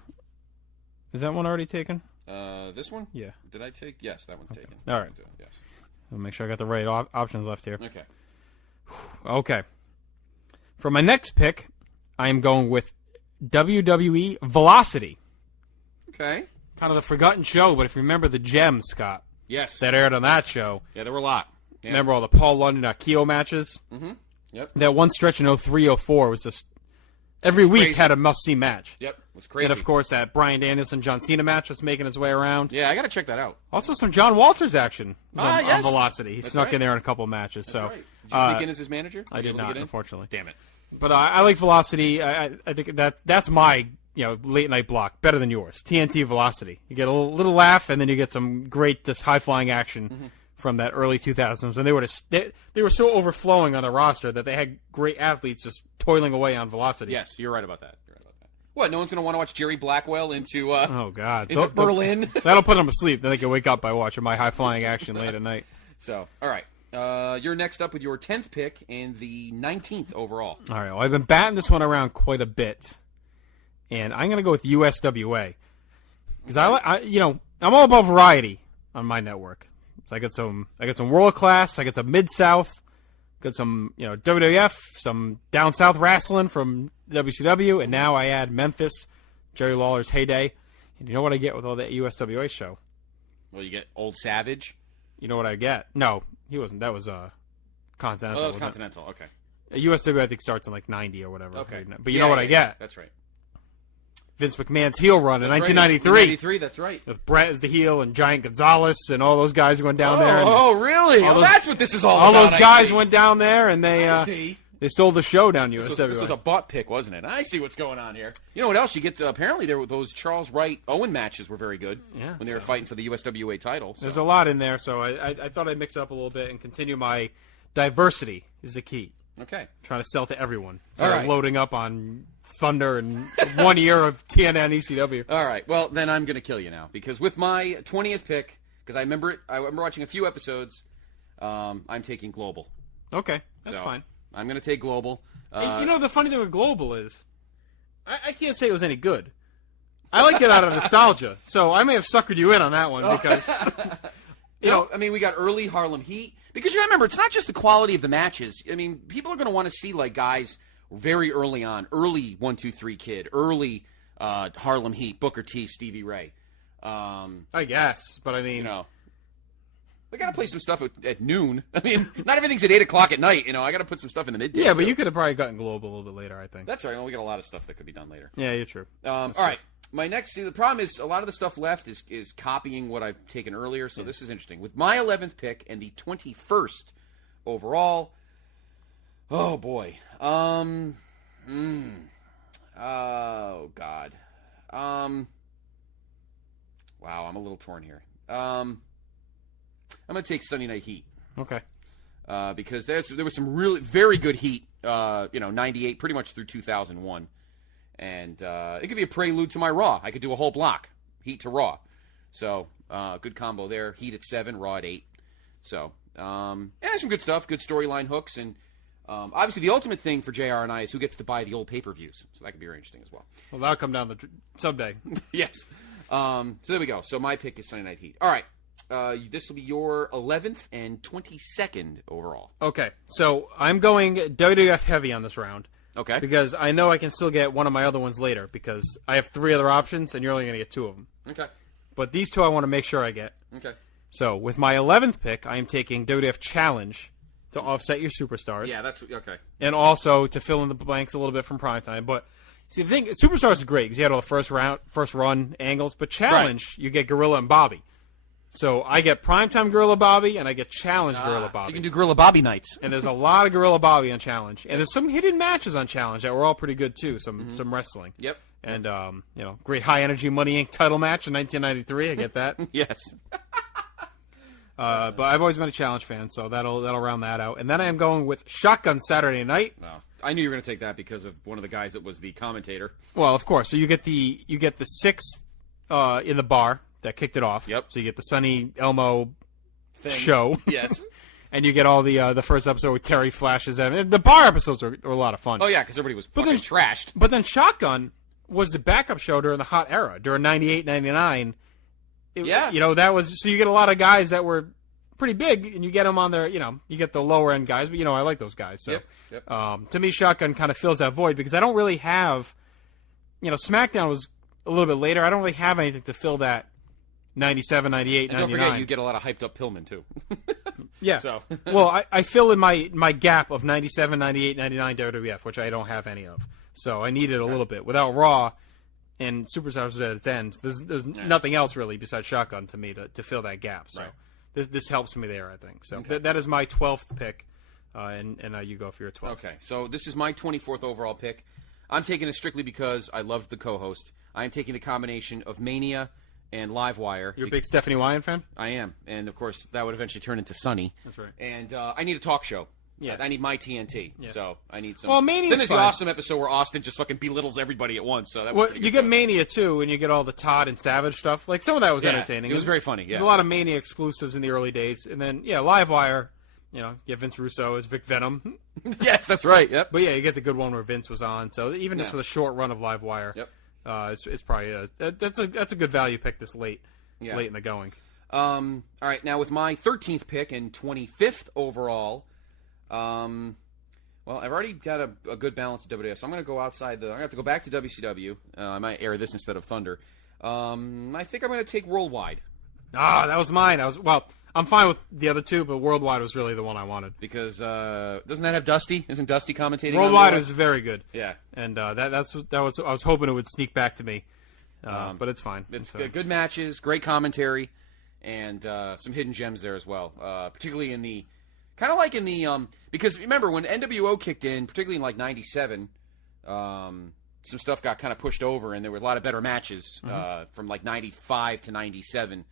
Is that one already taken? This one? Yeah. Did I take? Yes, that one's taken. All right. Yes. I'll make sure I got the right options left here. Okay. Okay. For my next pick, I am going with WWE Velocity. Okay. Kind of the forgotten show, but if you remember the gems, Scott, Yes. that aired on that show. Yeah, there were a lot. Yeah. Remember all the Paul London Akio matches? Mm-hmm. Yep. That one stretch in 03-04 was just every week crazy. had a must-see match. Yep. It was crazy. And, of course, that Bryan Danielson John Cena match was making its way around. Yeah, I got to check that out. Also, some John Walters action on yes. Velocity. He That's snuck right. in there in a couple of matches. That's so, right. Did you sneak in as his manager? I did able to not, get in? unfortunately. Damn it. But I like Velocity. I think that's my late night block, better than yours. TNT Velocity. You get a little laugh, and then you get some great just high flying action from that early 2000s when they were so overflowing on the roster that they had great athletes just toiling away on Velocity. Yes, you're right about that. What? No one's going to want to watch Jerry Blackwell into oh god into Berlin. That'll put them to sleep. Then they can wake up by watching my high flying action late at night. So, all right. You're next up with your 10th pick and the 19th overall. All right. Well, I've been batting this one around quite a bit, and I'm going to go with USWA because I'm all about variety on my network. So I got some world class. I got some mid south. Got some WWF, some down south wrestling from WCW, and now I add Memphis, Jerry Lawler's heyday. And you know what I get with all that USWA show? Well, you get Old Savage. You know what I get? No, he wasn't. That was Continental. Oh, that was wasn't Continental. Okay. USW, I think, starts in like 90 or whatever. Okay. But you know what I get? That's right. Vince McMahon's heel run in That's 1993. Right. 93, that's right. With Brett as the heel and Giant Gonzalez and all those guys went down there. And Oh, really? That's what this is all all about. those guys went down there and I they stole the show down USWA. This was a bought pick, wasn't it? I see what's going on here. You know what else? You get to, apparently there were those Charles Wright Owen matches were very good when they were fighting for the USWA title. So. There's a lot in there, so I thought I'd mix it up a little bit and continue my diversity is the key. Okay. Trying to sell to everyone. All right. Loading up on Thunder and 1 year of TNN ECW. All right. Well, then I'm going to kill you now because with my 20th pick, because I remember watching a few episodes, I'm taking Global. Okay, that's fine. I'm going to take Global. The funny thing with Global is I can't say it was any good. I like it out of nostalgia, so I may have suckered you in on that one because I mean, we got early Harlem Heat because you remember it's not just the quality of the matches. I mean, people are going to want to see like guys very early on, early 1, 2, 3 Kid, early Harlem Heat, Booker T, Stevie Ray. I guess, but I mean, we got to play some stuff at noon. I mean, not everything's at 8 o'clock at night. I got to put some stuff in the midday. Yeah, but you could have probably gotten Global a little bit later, I think. That's all right. Well, we got a lot of stuff that could be done later. Yeah, you're true. All right. My next, the problem is a lot of the stuff left is copying what I've taken earlier, so this is interesting. With my 11th pick and the 21st overall, oh boy. Oh God. Wow, I'm a little torn here. I'm going to take Sunday Night Heat. Okay. Because there was some really very good Heat, 98 pretty much through 2001. And it could be a prelude to my Raw. I could do a whole block. Heat to Raw. So, good combo there. Heat at 7, Raw at 8. So, some good stuff. Good storyline hooks. And obviously, the ultimate thing for JR and I is who gets to buy the old pay-per-views. So that could be very interesting as well. Well, that'll come down someday. Yes. So there we go. So my pick is Sunday Night Heat. All right. This will be your 11th and 22nd overall. Okay, so I'm going WWF heavy on this round. Okay. Because I know I can still get one of my other ones later because I have 3 other options and you're only going to get 2 of them. Okay. But these 2 I want to make sure I get. Okay. So with my 11th pick, I am taking WWF Challenge to offset your superstars. Yeah, that's okay. And also to fill in the blanks a little bit from primetime. But see, the thing, Superstars is great because you had all the first run angles. But Challenge, you get Gorilla and Bobby. So I get primetime Gorilla Bobby, and I get Challenge Gorilla Bobby. So you can do Gorilla Bobby nights. And there's a lot of Gorilla Bobby on Challenge. And there's some hidden matches on Challenge that were all pretty good, too. Some wrestling. Yep. And, great high-energy Money Inc. title match in 1993. I get that. Yes. But I've always been a Challenge fan, so that'll round that out. And then I am going with Shotgun Saturday Night. Wow. I knew you were going to take that because of one of the guys that was the commentator. Well, of course. So you get the 6th in the bar that kicked it off. Yep. So you get the Sonny Elmo show. Yes. And you get all the first episode with Terry flashes in. And the bar episodes are a lot of fun. Oh, yeah, because everybody was fucking trashed. But then Shotgun was the backup show during the hot era, during 98, 99. Yeah. That was, so you get a lot of guys that were pretty big, and you get them on there, you get the lower end guys, but I like those guys. So, Yep. To me, Shotgun kind of fills that void because I don't really have, SmackDown was a little bit later. I don't really have anything to fill that 97, 98, and 99. don't forget, you get a lot of hyped up Pillman, too. Yeah. So. Well, I fill in my gap of 97, 98, 99 WWF, which I don't have any of. So I needed a little bit. Without Raw and Superstars was at its end, there's nothing else really besides Shotgun to me to fill that gap. So this helps me there, I think. So that is my 12th pick, and you go for your 12th. Okay, so this is my 24th overall pick. I'm taking it strictly because I loved the co-host. I am taking the combination of Mania and Livewire. You're a big Stephanie Wyan fan? I am. And, of course, that would eventually turn into Sunny. That's right. And I need a talk show. Yeah. I need my TNT. Yeah. So I need some. Well, Mania's Then there's the fine. awesome episode where Austin just fucking belittles everybody at once. So that Well, you get Mania, too, and you get all the Todd and Savage stuff. Like, some of that was entertaining. It was very funny, There's a lot of Mania exclusives in the early days. And then, Livewire, you get Vince Russo as Vic Venom. Yes, that's right. Yep. But, you get the good one where Vince was on. So even just for the short run of Livewire, it's probably that's a good value pick this late in the going. All right, now with my 13th pick and 25th overall, well, I've already got a good balance of WWF, so I'm going to go outside I'm going to have to go back to WCW. I might air this instead of Thunder. I think I'm going to take Worldwide. That was mine. I'm fine with the other two, but Worldwide was really the one I wanted. Because, doesn't that have Dusty? Isn't Dusty commentating? Worldwide is very good. Yeah. And I was hoping it would sneak back to me. But it's fine. It's good matches, great commentary, and some hidden gems there as well. Particularly in the, kind of like in the, because remember when NWO kicked in, particularly in like 97, some stuff got kind of pushed over, and there were a lot of better matches from like 95 to 97.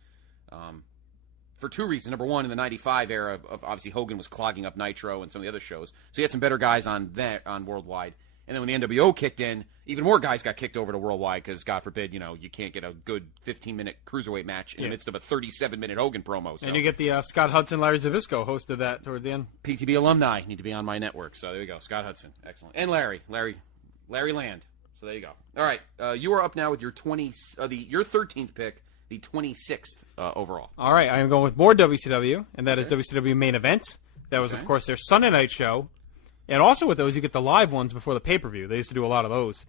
For two reasons. Number one, in the 95 era, obviously Hogan was clogging up Nitro and some of the other shows. So you had some better guys on Worldwide. And then when the NWO kicked in, even more guys got kicked over to Worldwide because, God forbid, you can't get a good 15-minute cruiserweight match in the midst of a 37-minute Hogan promo. So. And you get the Scott Hudson, Larry Zbyszko hosted that towards the end. PTB alumni need to be on my network. So there you go. Scott Hudson. Excellent. And Larry Land. So there you go. All right. You are up now with your your 13th pick, the 26th overall. All right. I am going with more WCW, and that is WCW Main Event. That was, of course, their Sunday night show. And also with those, you get the live ones before the pay-per-view. They used to do a lot of those.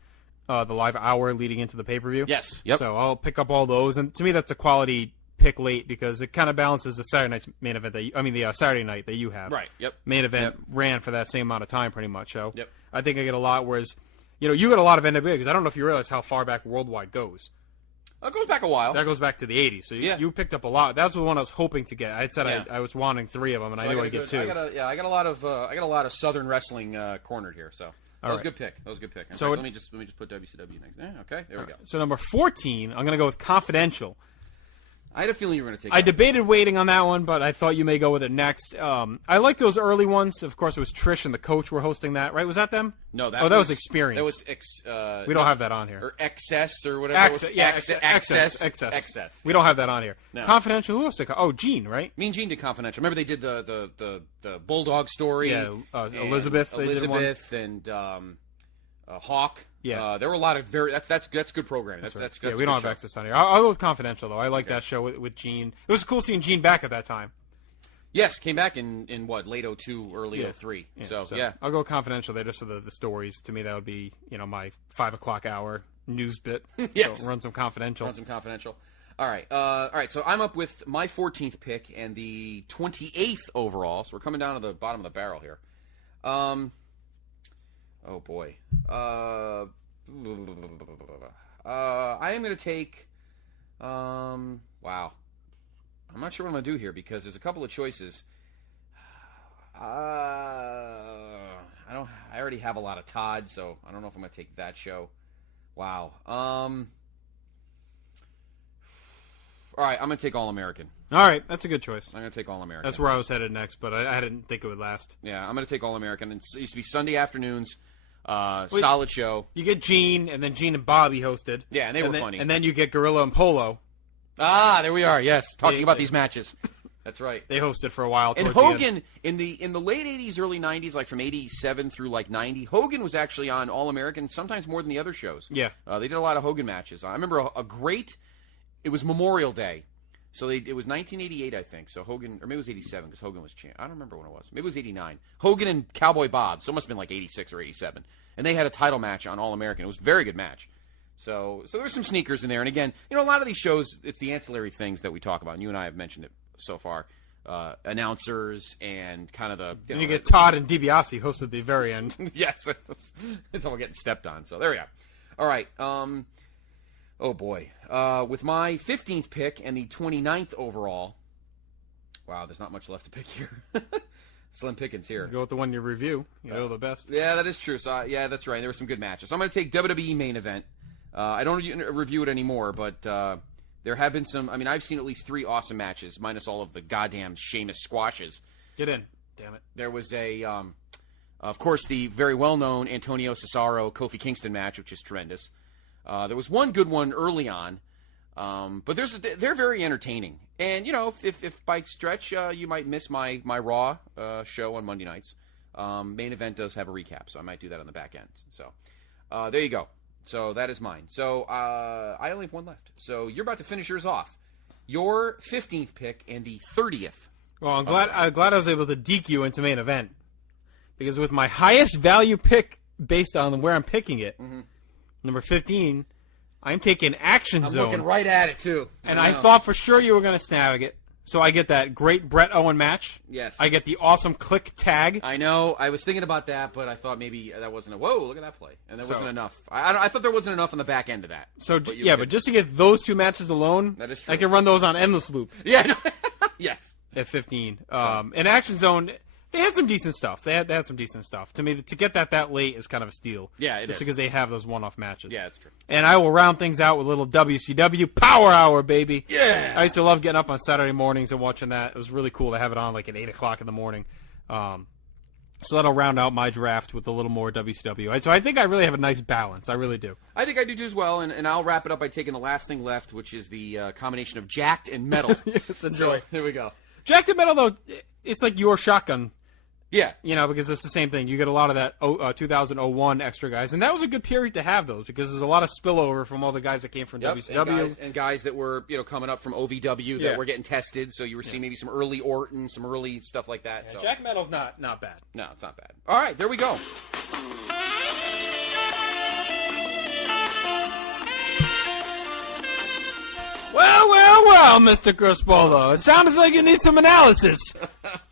The live hour leading into the pay-per-view. Yes. Yep. So I'll pick up all those. And to me, that's a quality pick late because it kind of balances the Saturday night's main event. The Saturday night that you have. Right. Yep. Main event ran for that same amount of time pretty much. So yep. I think I get a lot, whereas, you get a lot of NWA because I don't know if you realize how far back Worldwide goes. It goes back a while. That goes back to the 80s. So you picked up a lot. That's the one I was hoping to get. I had said I was wanting 3 of them, and so I knew I'd get 2. I got a lot of Southern wrestling cornered here. So that was a good pick. In so fact, let me just put WCW next. Okay, there we go. So number 14, I'm going to go with Confidential. I had a feeling you were going to take I that. debated waiting on that one, but I thought you may go with it next. I like those early ones. Of course, it was Trish and the Coach were hosting that, right? Was that them? No, that was Experience. That was we don't have that on here. Or Excess or whatever. Excess. We don't have that on here. No. Confidential. Who else? Gene, right? Me and Gene did Confidential. Remember they did the Bulldog story. Yeah, and Elizabeth. They did one. and Hawk. Yeah. There were a lot of that's good programming. That's Yeah, good we don't have show. access on here. I'll go with Confidential though. I like that show with Gene. It was cool seeing Gene back at that time. Yes, came back in what, late 02, early 03. Yeah. So I'll go Confidential there just for the stories. To me, that would be my 5 o'clock hour news bit. Yes. So run some Confidential. All right. So I'm up with my 14th pick and the 28th overall. So we're coming down to the bottom of the barrel here. Oh boy. I am going to take. Wow. I'm not sure what I'm going to do here because there's a couple of choices. I already have a lot of Todd, so I don't know if I'm going to take that show. Wow. All right, I'm going to take All American. All right, that's a good choice. I'm going to take All American. That's where I was headed next, but I didn't think it would last. Yeah, I'm going to take All American. It used to be Sunday afternoons. Solid show. You get Gene, and then Gene and Bobby hosted. Yeah, and they were funny. And then you get Gorilla and Polo. Ah, there we are. Yes, talking about these matches. That's right. They hosted for a while. And towards the Hogan in the late '80s, early '90s, like from '87 through like '90, Hogan was actually on All American, sometimes more than the other shows. Yeah, they did a lot of Hogan matches. I remember a great. It was Memorial Day, so it was 1988, I think. So Hogan, or maybe it was '87 because Hogan was champ. I don't remember when it was. Maybe it was '89. Hogan and Cowboy Bob. So it must have been like '86 or '87. And they had a title match on All American. It was a very good match. So there's some sneakers in there. And again, a lot of these shows, it's the ancillary things that we talk about. And you and I have mentioned it so far. Announcers and kind of the... And you get Todd and DiBiase hosted at the very end. Yes. It's all getting stepped on. So there we are. All right. Oh, boy. With my 15th pick and the 29th overall... Wow, there's not much left to pick here. Slim pickings here. Go with the one you review. You know the best. Yeah, that is true. So yeah, that's right. There were some good matches. So I'm going to take WWE main event. I don't review it anymore, but there have been some. I mean, I've seen at least 3 awesome matches, minus all of the goddamn Sheamus squashes. Get in. Damn it. There was of course, the very well-known Antonio Cesaro Kofi Kingston match, which is tremendous. There was one good one early on. But they're very entertaining. And, if by stretch you might miss my Raw show on Monday nights, main event does have a recap, so I might do that on the back end. So there you go. So that is mine. So I only have one left. So you're about to finish yours off. Your 15th pick and the 30th. Well, I'm glad I was able to deke you into main event. Because with my highest value pick based on where I'm picking it, number 15... I'm taking Action Zone. I'm looking right at it, too. And I thought for sure you were going to snag it. So I get that great Bret Owen match. Yes. I get the awesome click tag. I know. I was thinking about that, but I thought maybe that wasn't whoa, look at that play. And there wasn't enough. I thought there wasn't enough on the back end of that. So, but just to get those 2 matches alone, that is true. I can run those on endless loop. Yeah. No. Yes. At 15. And Action Zone... They had some decent stuff. They had some decent stuff. To me, to get that late is kind of a steal. Yeah, it is. Just because they have those one-off matches. Yeah, that's true. And I will round things out with a little WCW Power Hour, baby. Yeah. I used to love getting up on Saturday mornings and watching that. It was really cool to have it on like at 8 o'clock in the morning. So that'll round out my draft with a little more WCW. So I think I really have a nice balance. I really do. I think I do too as well, and I'll wrap it up by taking the last thing left, which is the combination of Jacked and Metal. Yes, enjoy. So, there we go. Jacked and Metal, though, it's like your shotgun. Yeah. Because it's the same thing. You get a lot of that 2001 extra guys. And that was a good period to have those because there's a lot of spillover from all the guys that came from WCW. And guys that were, coming up from OVW that were getting tested. So you were seeing maybe some early Orton, some early stuff like that. Yeah, so. Jack Metal's not bad. No, it's not bad. All right, there we go. Well, Mr. Crispolo. It sounds like you need some analysis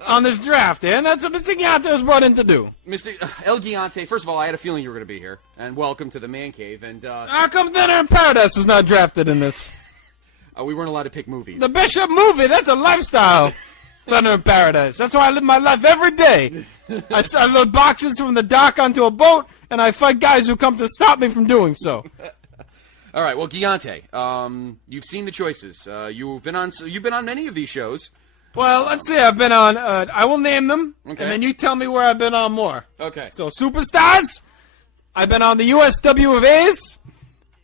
on this draft, and that's what Mr. Giante was brought in to do. Mr. El Giante, first of all, I had a feeling you were going to be here, and welcome to the Man Cave. And how come Dinner in Paradise was not drafted in this? We weren't allowed to pick movies. The Bishop movie, that's a lifestyle. Dinner in Paradise. That's why I live my life every day. I load boxes from the dock onto a boat, and I fight guys who come to stop me from doing so. All right. Well, Giante, you've seen the choices. You've been on many of these shows. Well, let's see. I've been on. I will name them, Okay. and then you tell me where I've been on more. Okay. So, Superstars. I've been on the USW of A's.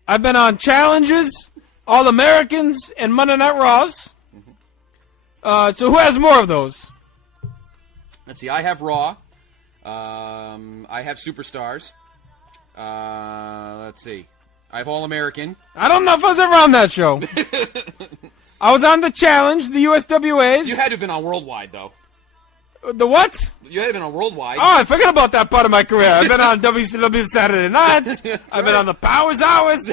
I've been on Challenges, All Americans, and Monday Night Raws. So, who has more of those? Let's see. I have Raw. I have Superstars. Let's see. I have All American. I don't know if I was ever on that show. I was on the Challenge, the USWAs. You had to have been on Worldwide, though. The what? You had to have been on Worldwide. Oh, I forgot about that part of my career. I've been on WCW Saturday Nights. I've been on the Powers Hours.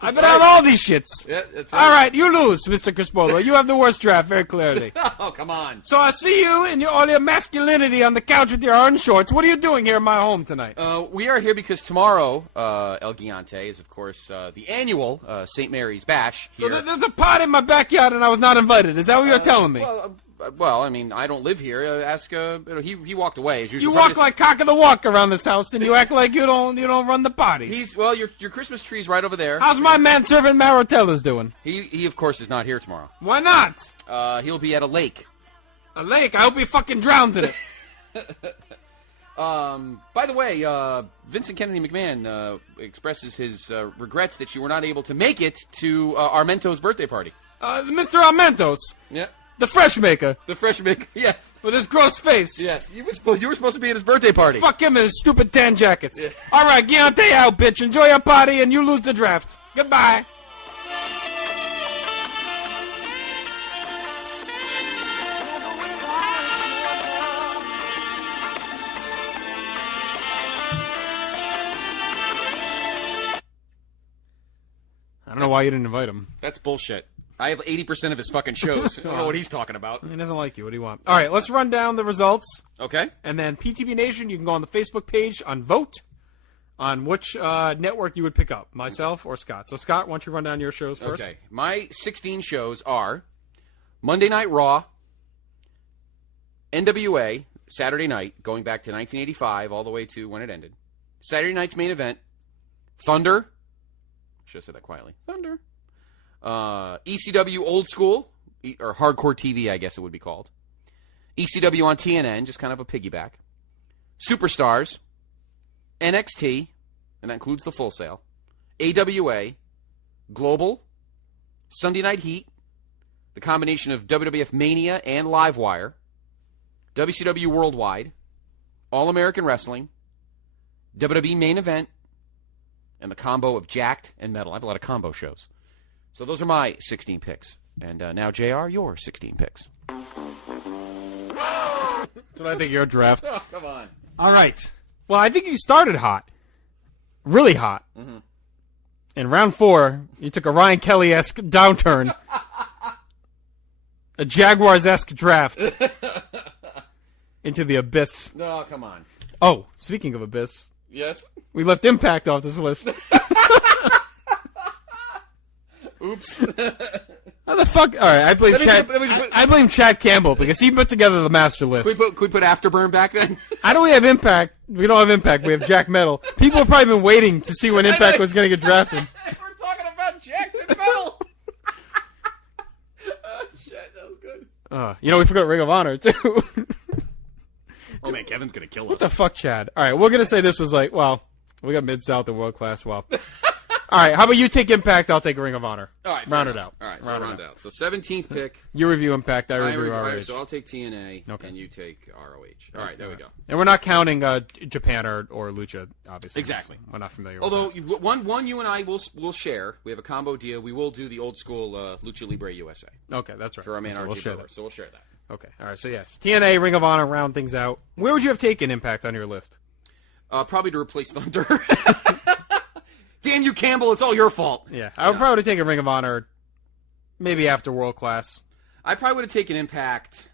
I've been on all these shits. Yeah, that's right. All right, you lose, Mr. Crispolo. You have the worst draft, very clearly. Oh, come on. So I see you in all your masculinity on the couch with your orange shorts. What are you doing here in my home tonight? We are here because tomorrow, El Giante, is, of course, the annual St. Mary's Bash. So Here. there's a party in my backyard and I was not invited. Is that what you're telling me? Well, I mean, I don't live here. Ask. He walked away as usual. You walk like cock of the walk around this house, and you act like you don't run the parties. Your Christmas tree's right over there. How's my manservant Marotella's doing? He of course is not here tomorrow. Why not? He'll be at a lake. A lake? I hope he fucking drowns in it. By the way, Vincent Kennedy McMahon expresses his regrets that you were not able to make it to Armento's birthday party. Mr. Armentos. Yeah. The fresh maker. The fresh maker. Yes. With his gross face. Yes. You were supposed to be at his birthday party. Fuck him and his stupid tan jackets. Yeah. All right, Giante out, bitch. Enjoy your party and you lose the draft. Goodbye. I don't know why you didn't invite him. That's bullshit. I have 80% of his fucking shows. I don't know what he's talking about. He doesn't like you. What do you want? All right, let's run down the results. Okay. And then PTB Nation, you can go on the Facebook page on vote on which network you would pick up, myself or Scott. So, Scott, why don't you run down your shows first? Okay. My 16 shows are Monday Night Raw, NWA, Saturday Night, going back to 1985 all the way to when it ended. Saturday Night's Main Event, Thunder. Should have said that quietly. Thunder. ECW Old School, or Hardcore TV, I guess it would be called. ECW on TNN, just kind of a piggyback. Superstars, NXT, and that includes the Full Sail. AWA, Global, Sunday Night Heat, the combination of WWF Mania and Livewire, WCW Worldwide, All American Wrestling, WWE Main Event, and the combo of Jacked and Metal. I have a lot of combo shows. So those are my 16 picks. And now, JR, your 16 picks. That's what I think your draft. Oh, come on. All right. Well, I think you started hot. Really hot. Mm-hmm. In round 4, you took a Ryan Kelly-esque downturn. A Jaguars-esque draft. Into the abyss. No, come on. Oh, speaking of abyss. Yes? We left Impact off this list. Oops. How the fuck? All right, I blame Chad Campbell because he put together the master list. Could we put Afterburn back then? How do we have Impact? We don't have Impact. We have Jack Metal. People have probably been waiting to see when Impact was going to get drafted. We're talking about Jack and Metal. Oh, shit, that was good. We forgot Ring of Honor, too. Oh, man, Kevin's going to kill us. What the fuck, Chad? All right, we're going to say this was we got Mid-South and World Class. Well, all right, how about you take Impact, I'll take Ring of Honor. All right. Round it out. All right, so round out. So 17th pick. You review Impact, I review ROH. So I'll take TNA, okay. and you take ROH. All right, there we go. And we're not counting Japan or Lucha, obviously. Exactly. We're not familiar Although, with that. one you and I will share. We have a combo deal. We will do the old school Lucha Libre USA. Okay, that's right. For our man so RJ Brewer. So we'll share that. Okay, all right, so yes. TNA, Ring of Honor, round things out. Where would you have taken Impact on your list? Probably to replace Thunder. Damn you, Campbell, it's all your fault. Yeah, I would probably take a Ring of Honor maybe after World Class. I probably would have taken Impact.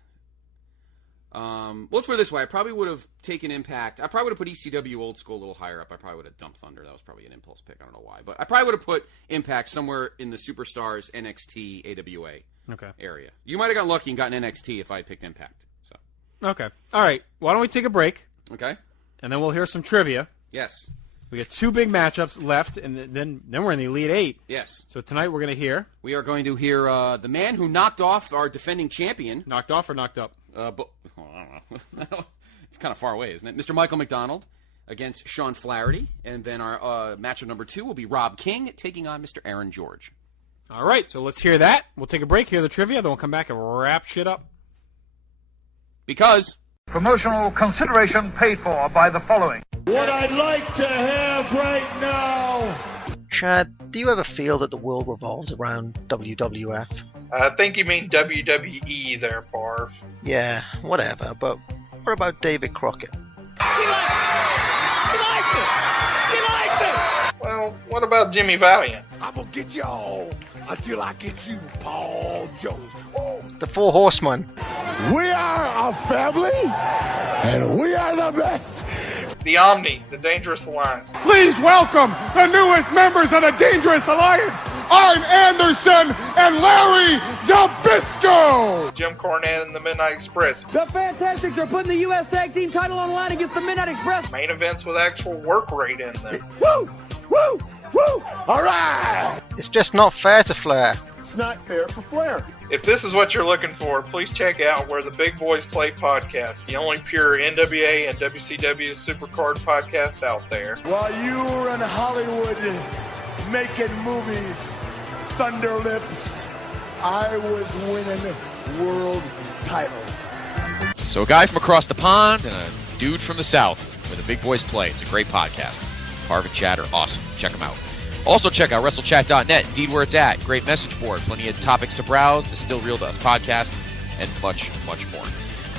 Let's put it this way. I probably would have taken Impact. I probably would have put ECW Old School a little higher up. I probably would have dumped Thunder. That was probably an impulse pick. I don't know why. But I probably would have put Impact somewhere in the Superstars, NXT, AWA area. You might have gotten lucky and gotten NXT if I had picked Impact. So. Okay. All right. Why don't we take a break? Okay. And then we'll hear some trivia. Yes. We got 2 big matchups left, and then we're in the Elite 8. Yes. So tonight we're going to hear... We are going to hear the man who knocked off our defending champion. Knocked off or knocked up? I don't know. It's kind of far away, isn't it? Mr. Michael McDonald against Sean Flaherty. And then our matchup number 2 will be Rob King taking on Mr. Aaron George. All right, so let's hear that. We'll take a break, hear the trivia, then we'll come back and wrap shit up. Because... Promotional consideration paid for by the following. What I'd like to have right now. Chad, do you ever feel that the world revolves around WWF? I think you mean WWE there, Barf. Yeah, whatever, but what about David Crockett? She likes it! Well, what about Jimmy Valiant? I'm gonna get y'all until I get you, Paul Jones. Ooh. The Four Horsemen. We are a family, and we are the best. The Omni, the Dangerous Alliance. Please welcome the newest members of the Dangerous Alliance. I'm Anderson and Larry Zbyszko. Jim Cornette and the Midnight Express. The Fantastics are putting the U.S. Tag Team title on the line against the Midnight Express. Main events with actual work rate in them. Woo! Woo! Woo! All right! It's just not fair to Flair. It's not fair for Flair. If this is what you're looking for, please check out Where the Big Boys Play podcast, the only pure NWA and WCW supercard podcast out there. While you were in Hollywood making movies, Thunder Lips, I was winning world titles. So a guy from across the pond and a dude from the south where the big boys play. It's a great podcast. Harv and Chad are awesome. Check them out. Also check out WrestleChat.net, indeed where it's at. Great message board, plenty of topics to browse, the Still Real to Us podcast, and much, much more.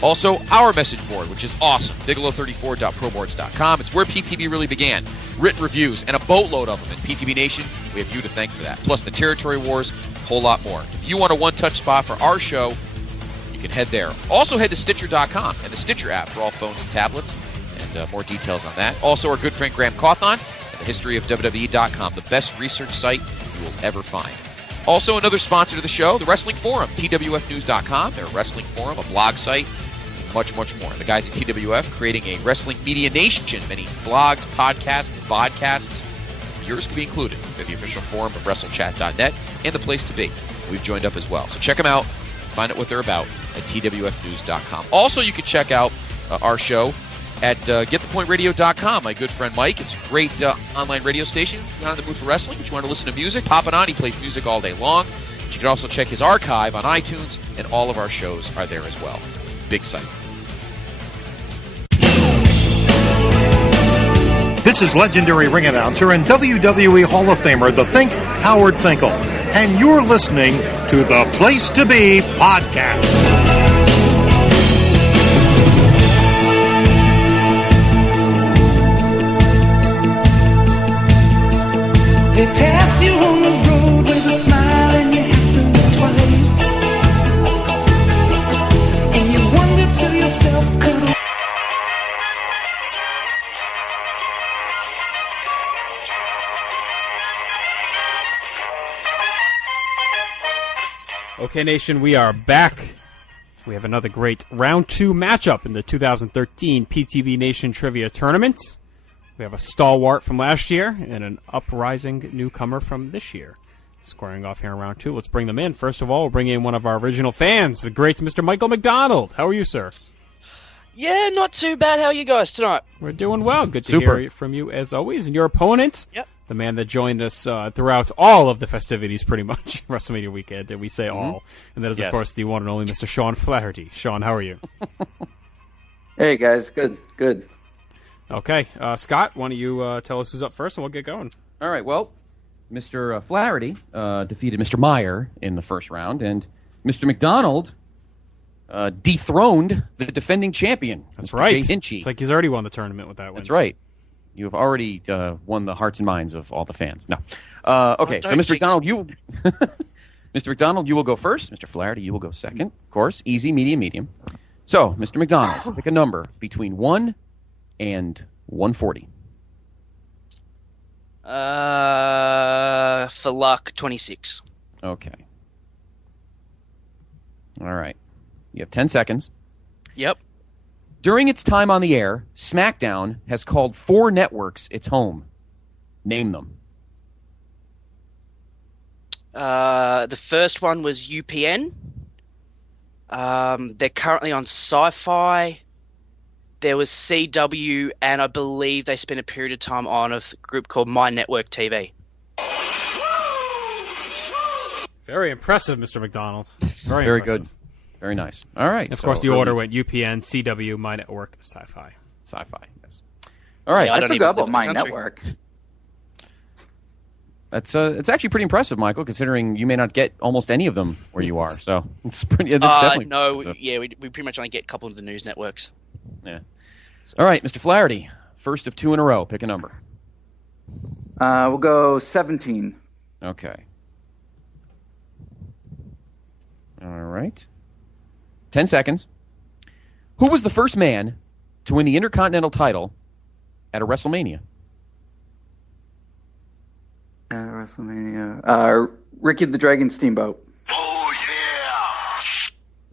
Also, our message board, which is awesome, bigelow34.proboards.com. It's where PTB really began. Written reviews, and a boatload of them. In PTB Nation, we have you to thank for that. Plus the Territory Wars, a whole lot more. If you want a one-touch spot for our show, you can head there. Also head to Stitcher.com and the Stitcher app for all phones and tablets, and more details on that. Also, our good friend Graham Cawthon, the history of WWE.com, the best research site you will ever find. Also, another sponsor to the show, the Wrestling Forum, TWFnews.com. They're a wrestling forum, a blog site, much, much more. The guys at TWF creating a wrestling media nation, many blogs, podcasts, and vodcasts. Yours could be included. They're the official forum of WrestleChat.net and the place to be. We've joined up as well. So check them out, find out what they're about at TWFnews.com. Also, you can check out our show at GetThePointRadio.com. My good friend Mike. It's a great online radio station. If you're not in the mood for wrestling, but you want to listen to music, pop it on. He plays music all day long. But you can also check his archive on iTunes, and all of our shows are there as well. Big site. This is legendary ring announcer and WWE Hall of Famer, The Think, Howard Finkel. And you're listening to the Place to Be podcast. They pass you on the road with a smile and you have to look twice. And you wonder to yourself, could Okay, Nation, we are back. We have another great Round 2 matchup in the 2013 PTB Nation Trivia Tournament. We have a stalwart from last year and an uprising newcomer from this year. Squaring off here in Round 2. Let's bring them in. First of all, we'll bring in one of our original fans, the great Mr. Michael McDonald. How are you, sir? Yeah, not too bad. How are you guys tonight? We're doing well. Good to hear from you as always. And your opponent, yep, the man that joined us throughout all of the festivities, pretty much, WrestleMania weekend, and we say all. And that is, of course, the one and only Mr. Sean Flaherty. Sean, how are you? Hey, guys. Good. Okay. Scott, why don't you tell us who's up first, and we'll get going. All right, well, Mr. Flaherty defeated Mr. Meyer in the first round, and Mr. McDonald dethroned the defending champion. That's Mr. right. Jay Hinchy. It's like he's already won the tournament with that win. That's right. You have already won the hearts and minds of all the fans. No. Okay, so Mr. McDonald, Mr. McDonald, you will go first. Mr. Flaherty, you will go second. Of course, easy, medium. So, Mr. McDonald, pick a number between 1 and 140. For luck, 26. Okay. All right. You have 10 seconds. Yep. During its time on the air, SmackDown has called 4 networks its home. Name them. The first one was UPN. They're currently on Sci-Fi. There was CW, and I believe they spent a period of time on a group called My Network TV. Very impressive, Mr. McDonald. Very impressive. Good. Very nice. All right. Of course, the order went UPN, CW, My Network, Sci-Fi. Sci-Fi, yes. All right. I forgot about My Network. That's it's actually pretty impressive, Michael, considering you may not get almost any of them where you are. So it's pretty. It's definitely no, impressive. yeah, we pretty much only get a couple of the news networks. Yeah. So. All right, Mr. Flaherty, first of 2 in a row. Pick a number. We'll go 17. Okay. All right. 10 seconds. Who was the first man to win the Intercontinental title at a WrestleMania? WrestleMania. Ricky the Dragon Steamboat.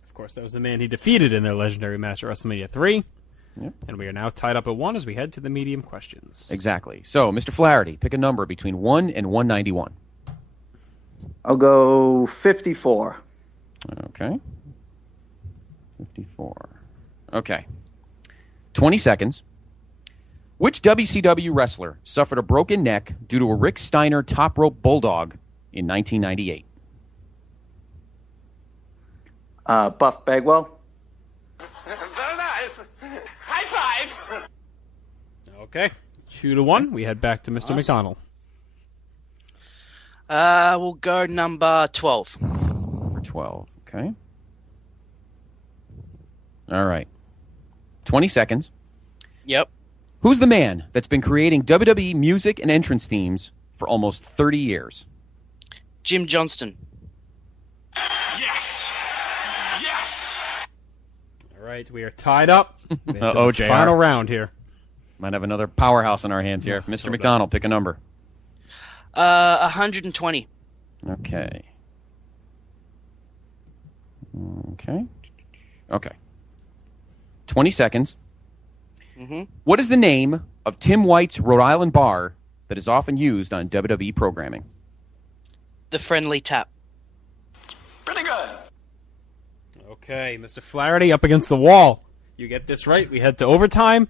Of course, that was the man he defeated in their legendary match at WrestleMania 3. Yep. And we are now tied up at 1 as we head to the medium questions. Exactly. So, Mr. Flaherty, pick a number between 1 and 191. I'll go 54. Okay. 54. Okay. 20 seconds. Which WCW wrestler suffered a broken neck due to a Rick Steiner top rope bulldog in 1998? Buff Bagwell. Very nice. High five. Okay. 2-1. We head back to Mr. McDonald. We'll go number 12. Number 12. Okay. All right. 20 seconds. Yep. Who's the man that's been creating WWE music and entrance themes for almost 30 years? Jim Johnston. All right, we are tied up. JR. Final round here. Might have another powerhouse on our hands here. Mr. McDonald, pick a number. 120. Okay. Okay. 20 seconds. Mm-hmm. What is the name of Tim White's Rhode Island bar that is often used on WWE programming? The Friendly Tap. Okay, Mr. Flaherty up against the wall. You get this right, we head to overtime.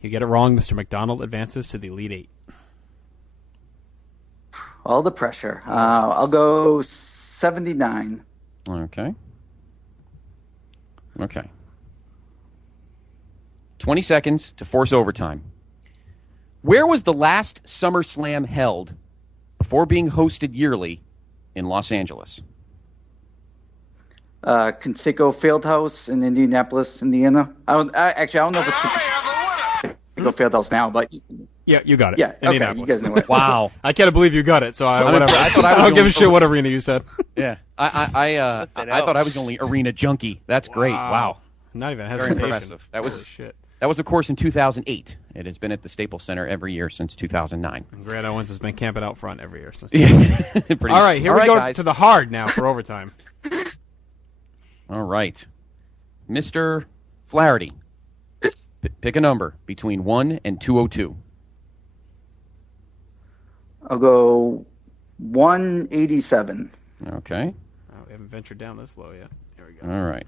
You get it wrong, Mr. McDonald advances to the Elite Eight. All the pressure. I'll go 79. Okay. 20 seconds to force overtime. Where was the last SummerSlam held before being hosted yearly in Los Angeles? Conseco Fieldhouse in Indianapolis, Indiana. I don't know if it's Conseco Fieldhouse now, but yeah, you got it. Yeah, okay, Indianapolis. you guys know it. Wow, I can't believe you got it. So I thought don't give a shit what arena you said. Yeah, I thought I was the only arena junkie. That's great. Wow, not even very hesitation. impressive. That was shit. That was, of course, in 2008. It has been at the Staples Center every year since 2009. And Grant Owens has been camping out front every year since. All right, here we go guys. To the hard now for overtime. All right. Mr. Flaherty, pick a number between 1 and 202. I'll go 187. Okay. Oh, we haven't ventured down this low yet. There we go. All right.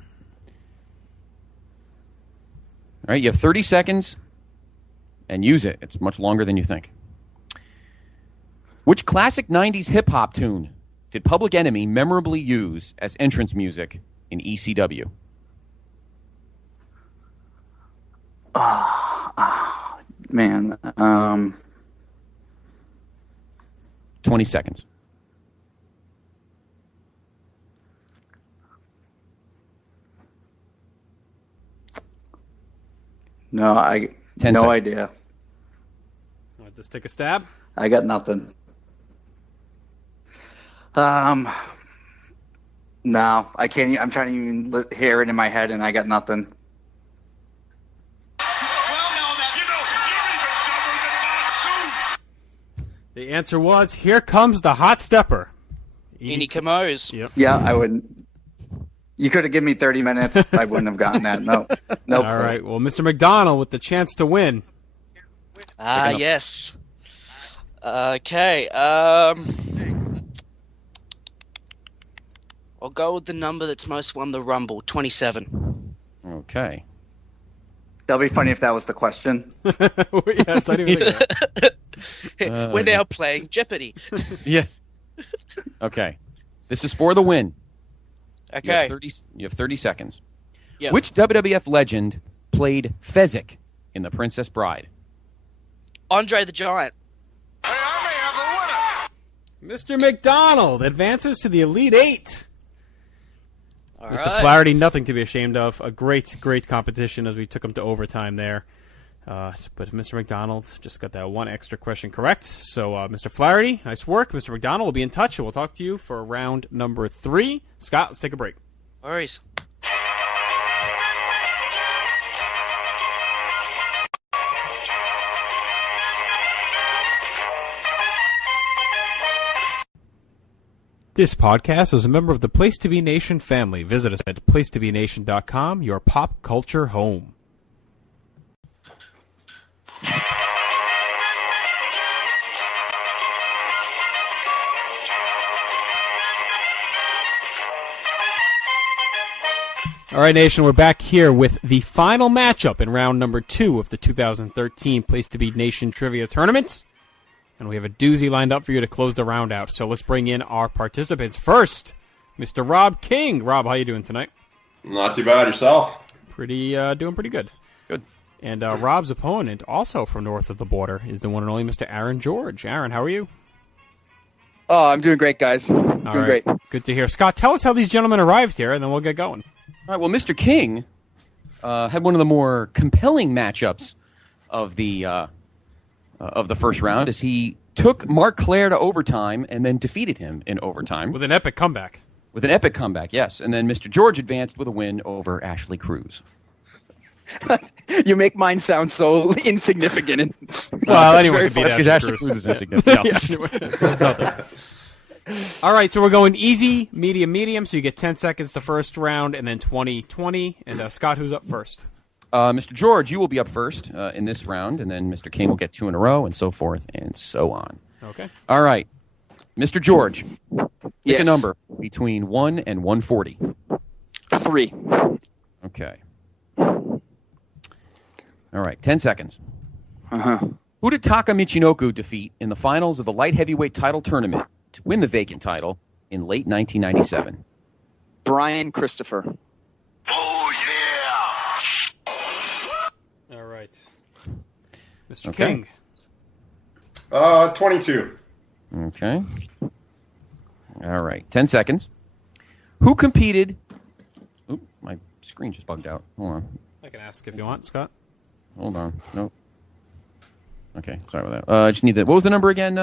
All right, you have 30 seconds, and use it. It's much longer than you think. Which classic 90s hip-hop tune did Public Enemy memorably use as entrance music in ECW? Man. 20 seconds. No, no 10 seconds. idea. Want to take a stab? I got nothing. No, I can't. I'm trying to even hear it in my head, and I got nothing. The answer was, "Here Comes the Hot Stepper." Ini Kamos. Yep. Yeah, I wouldn't. You could have given me 30 minutes. I wouldn't have gotten that. No. Nope. All right. Well, Mr. McDonald with the chance to win. Yes. Okay. I'll go with the number that's most won the Rumble, 27. Okay. That'll be funny if that was the question. Yes, I didn't think that. We're now playing Jeopardy. Yeah. Okay. This is for the win. Okay. You have 30 seconds. Yep. Which WWF legend played Fezzik in The Princess Bride? Andre the Giant. Mr. McDonald advances to the Elite Eight. All Mr. right. Flaherty, nothing to be ashamed of. A great competition as we took him to overtime there. But Mr. McDonald just got that one extra question correct. So, Mr. Flaherty, nice work. Mr. McDonald will be in touch, and we'll talk to you for round number 3. Scott, let's take a break. No worries. This podcast is a member of the Place to Be Nation family. Visit us at placetobenation.com, your pop culture home. All right, Nation, we're back here with the final matchup in round number 2 of the 2013 Place to Be Nation Trivia Tournament. And we have a doozy lined up for you to close the round out. So let's bring in our participants. First, Mr. Rob King. Rob, how you doing tonight? Not too bad. Yourself? Doing pretty good. Good. And Rob's opponent, also from north of the border, is the one and only Mr. Aaron George. Aaron, how are you? Oh, I'm doing great, guys. Doing great. Good to hear. Scott, tell us how these gentlemen arrived here, and then we'll get going. All right. Well, Mr. King had one of the more compelling matchups of the first round, as he took Mark Claire to overtime and then defeated him in overtime with an epic comeback. With an epic comeback, yes. And then Mr. George advanced with a win over Ashley Cruz. You make mine sound so insignificant. Well, anyone can beat That's because Ashley Cruz is insignificant. All right, so we're going easy, medium. So you get 10 seconds the first round, and then 20. And Scott, who's up first? Mr. George, you will be up first in this round, and then Mr. King will get 2 in a row, and so forth and so on. Okay. All right. Mr. George, pick Yes. a number between 1 and 140. 3. Okay. All right, 10 seconds. Uh-huh. Who did Taka Michinoku defeat in the finals of the light heavyweight title tournament to win the vacant title in late 1997? Brian Christopher. All right. Mr. Okay. King. 22. Okay. All right, 10 seconds. Who competed... Oop, my screen just bugged out. Hold on. I can ask if you want, Scott. Hold on. Nope. Okay, sorry about that. I just need that. What was the number again?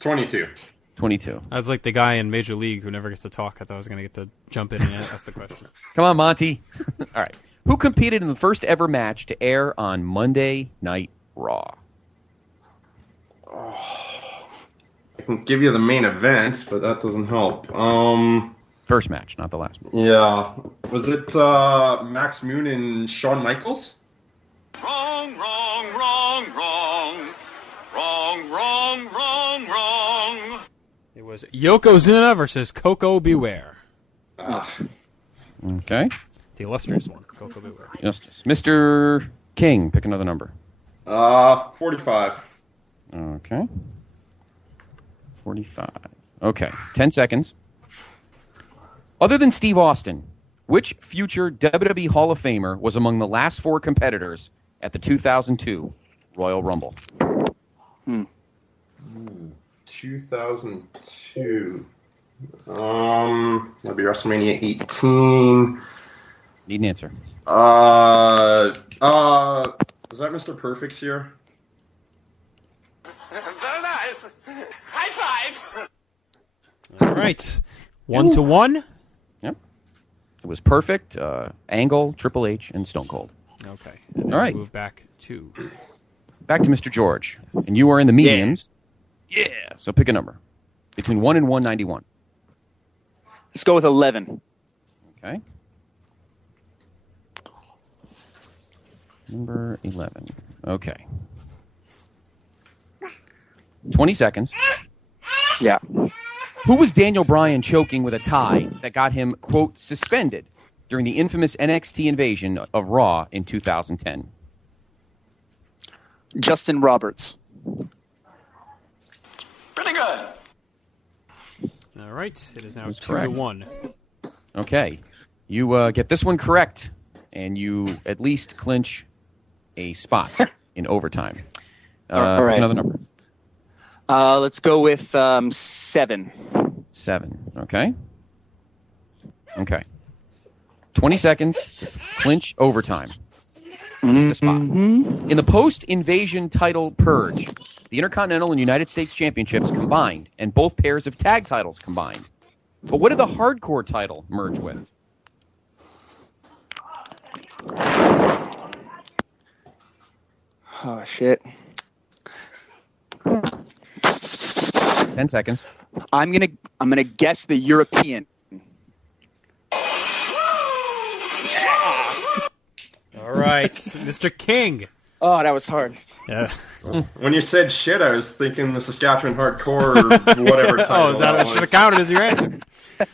22. 22. I was like the guy in Major League who never gets to talk. I thought I was going to get to jump in and ask the question. Come on, Monty. All right. Who competed in the first ever match to air on Monday Night Raw? I can give you the main event, but that doesn't help. First match, not the last one. Yeah. Was it Max Moon and Shawn Michaels? Wrong. It was Yokozuna versus Koko Beware. Okay. The illustrious one, Koko Beware. Justice. Mr. King, pick another number. 45. Okay. 45. Okay. 10 seconds. Other than Steve Austin, which future WWE Hall of Famer was among the last 4 competitors at the 2002 Royal Rumble? 2002. That'd be WrestleMania 18. Need an answer. Was that Mr. Perfect's year? Very nice. High five. All right. 1-1. Yep. It was Perfect, Angle, Triple H, and Stone Cold. Okay. All right. Move back to Mr. George. And you are in the mediums. Yeah. So pick a number. Between 1 and 191. Let's go with 11. Okay. Number 11. Okay. 20 seconds. Yeah. Who was Daniel Bryan choking with a tie that got him, quote, suspended during the infamous NXT invasion of Raw in 2010? Justin Roberts. Pretty good. All right. It is now That's 2-1. Okay. You get this one correct, and you at least clinch a spot in overtime. All right. Another number. Let's go with 7. 7. Okay. Okay. 20 seconds to clinch overtime. Just a spot. In the post-invasion title purge, the Intercontinental and United States Championships combined, and both pairs of tag titles combined. But what did the hardcore title merge with? Oh, shit. 10 seconds. I'm gonna guess the European. All right, Mr. King. Oh, that was hard. Yeah. When you said shit, I was thinking the Saskatchewan Hardcore or whatever title. Should have counted as your answer.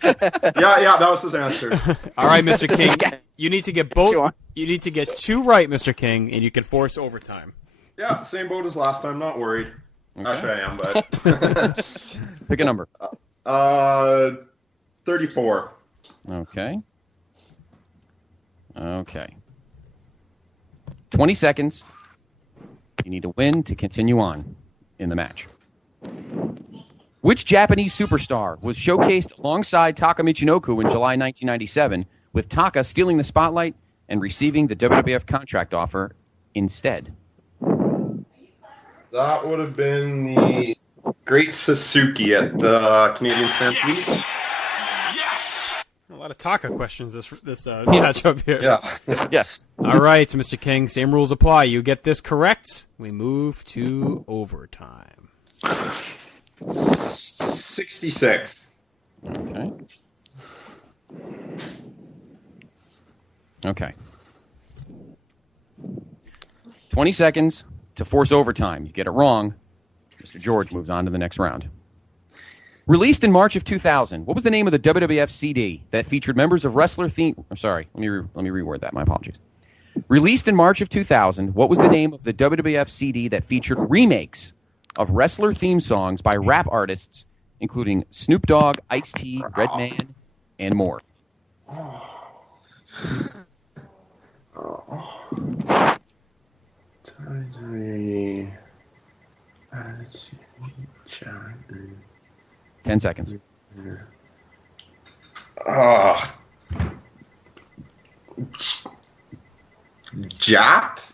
Yeah, that was his answer. All right, Mr. King. You need to get both. You need to get 2 right, Mr. King, and you can force overtime. Yeah, same boat as last time. Not worried. Okay. Actually, I am, but Pick a number. 34. Okay. 20 seconds. You need to win to continue on in the match. Which Japanese superstar was showcased alongside Taka Michinoku in July 1997, with Taka stealing the spotlight and receiving the WWF contract offer instead? That would have been the Great Suzuki at the Canadian Stampede. A lot of Taka questions this matchup here. Yeah. Yes. All right, Mr. King, same rules apply. You get this correct, we move to overtime. 66. Okay. 20 seconds to force overtime. You get it wrong, Mr. George moves on to the next round. Released in March of 2000, what was the name of the WWF CD that featured members of wrestler theme? I'm sorry, let me reword that. My apologies. Released in March of 2000, what was the name of the WWF CD that featured remakes of wrestler theme songs by rap artists, including Snoop Dogg, Ice-T, Redman, and more? Three. 10 seconds. Jacked?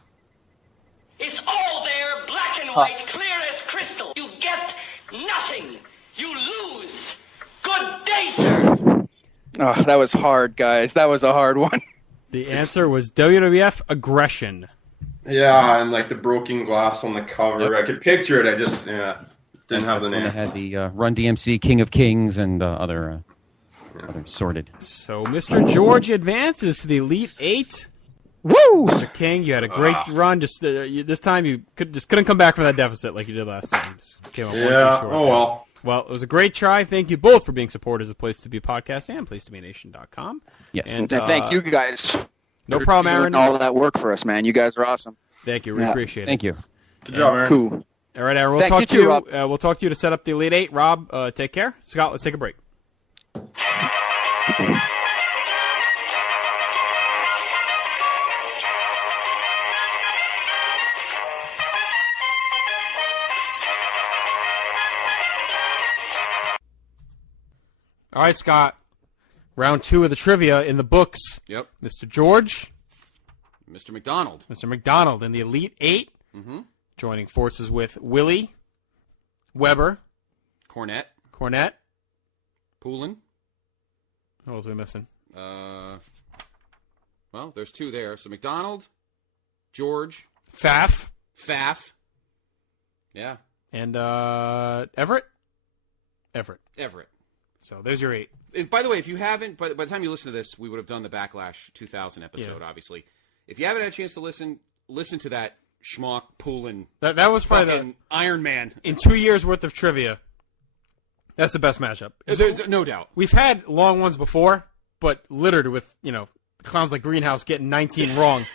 It's all there, black and white, clear as crystal. You get nothing. You lose. Good day, sir. Oh, that was hard, guys. That was a hard one. The answer was WWF Aggression. Yeah, and like the broken glass on the cover. Yep. I could picture it. I just didn't have the name. They had the Run DMC King of Kings and other sorted. So Mr. George advances to the Elite 8. Woo! Mr. King, you had a great run. Just this time you couldn't come back from that deficit like you did last time. Just came up one too short. Oh well. Well, it was a great try. Thank you both for being supporters of Place to Be Podcast and PlaceToBeNation.com. Yes. And thank you guys. No problem, Aaron. Doing all of that work for us, man. You guys are awesome. Thank you. We appreciate it. Thank you. Good job, Aaron. Cool. All right, Aaron. Thanks, you too, Rob. We'll talk to you to set up the Elite 8. Rob, take care. Scott, let's take a break. All right, Scott. Round 2 of the trivia in the books. Yep. Mr. George. Mr. McDonald. Mr. McDonald in the Elite 8. Mm-hmm. Joining forces with Willie, Weber, Cornette. Who Poulin. else are we missing? Well, there's 2 there. So McDonald, George. Faf. Yeah. And Everett. So there's your 8. And by the way, if you haven't, by the time you listen to this, we would have done the Backlash 2000 episode, obviously. If you haven't had a chance to listen to that schmuck pulling. That was probably the Iron Man. In 2 years worth of trivia, that's the best matchup. There's no doubt. We've had long ones before, but littered with, clowns like Greenhouse getting 19 wrong.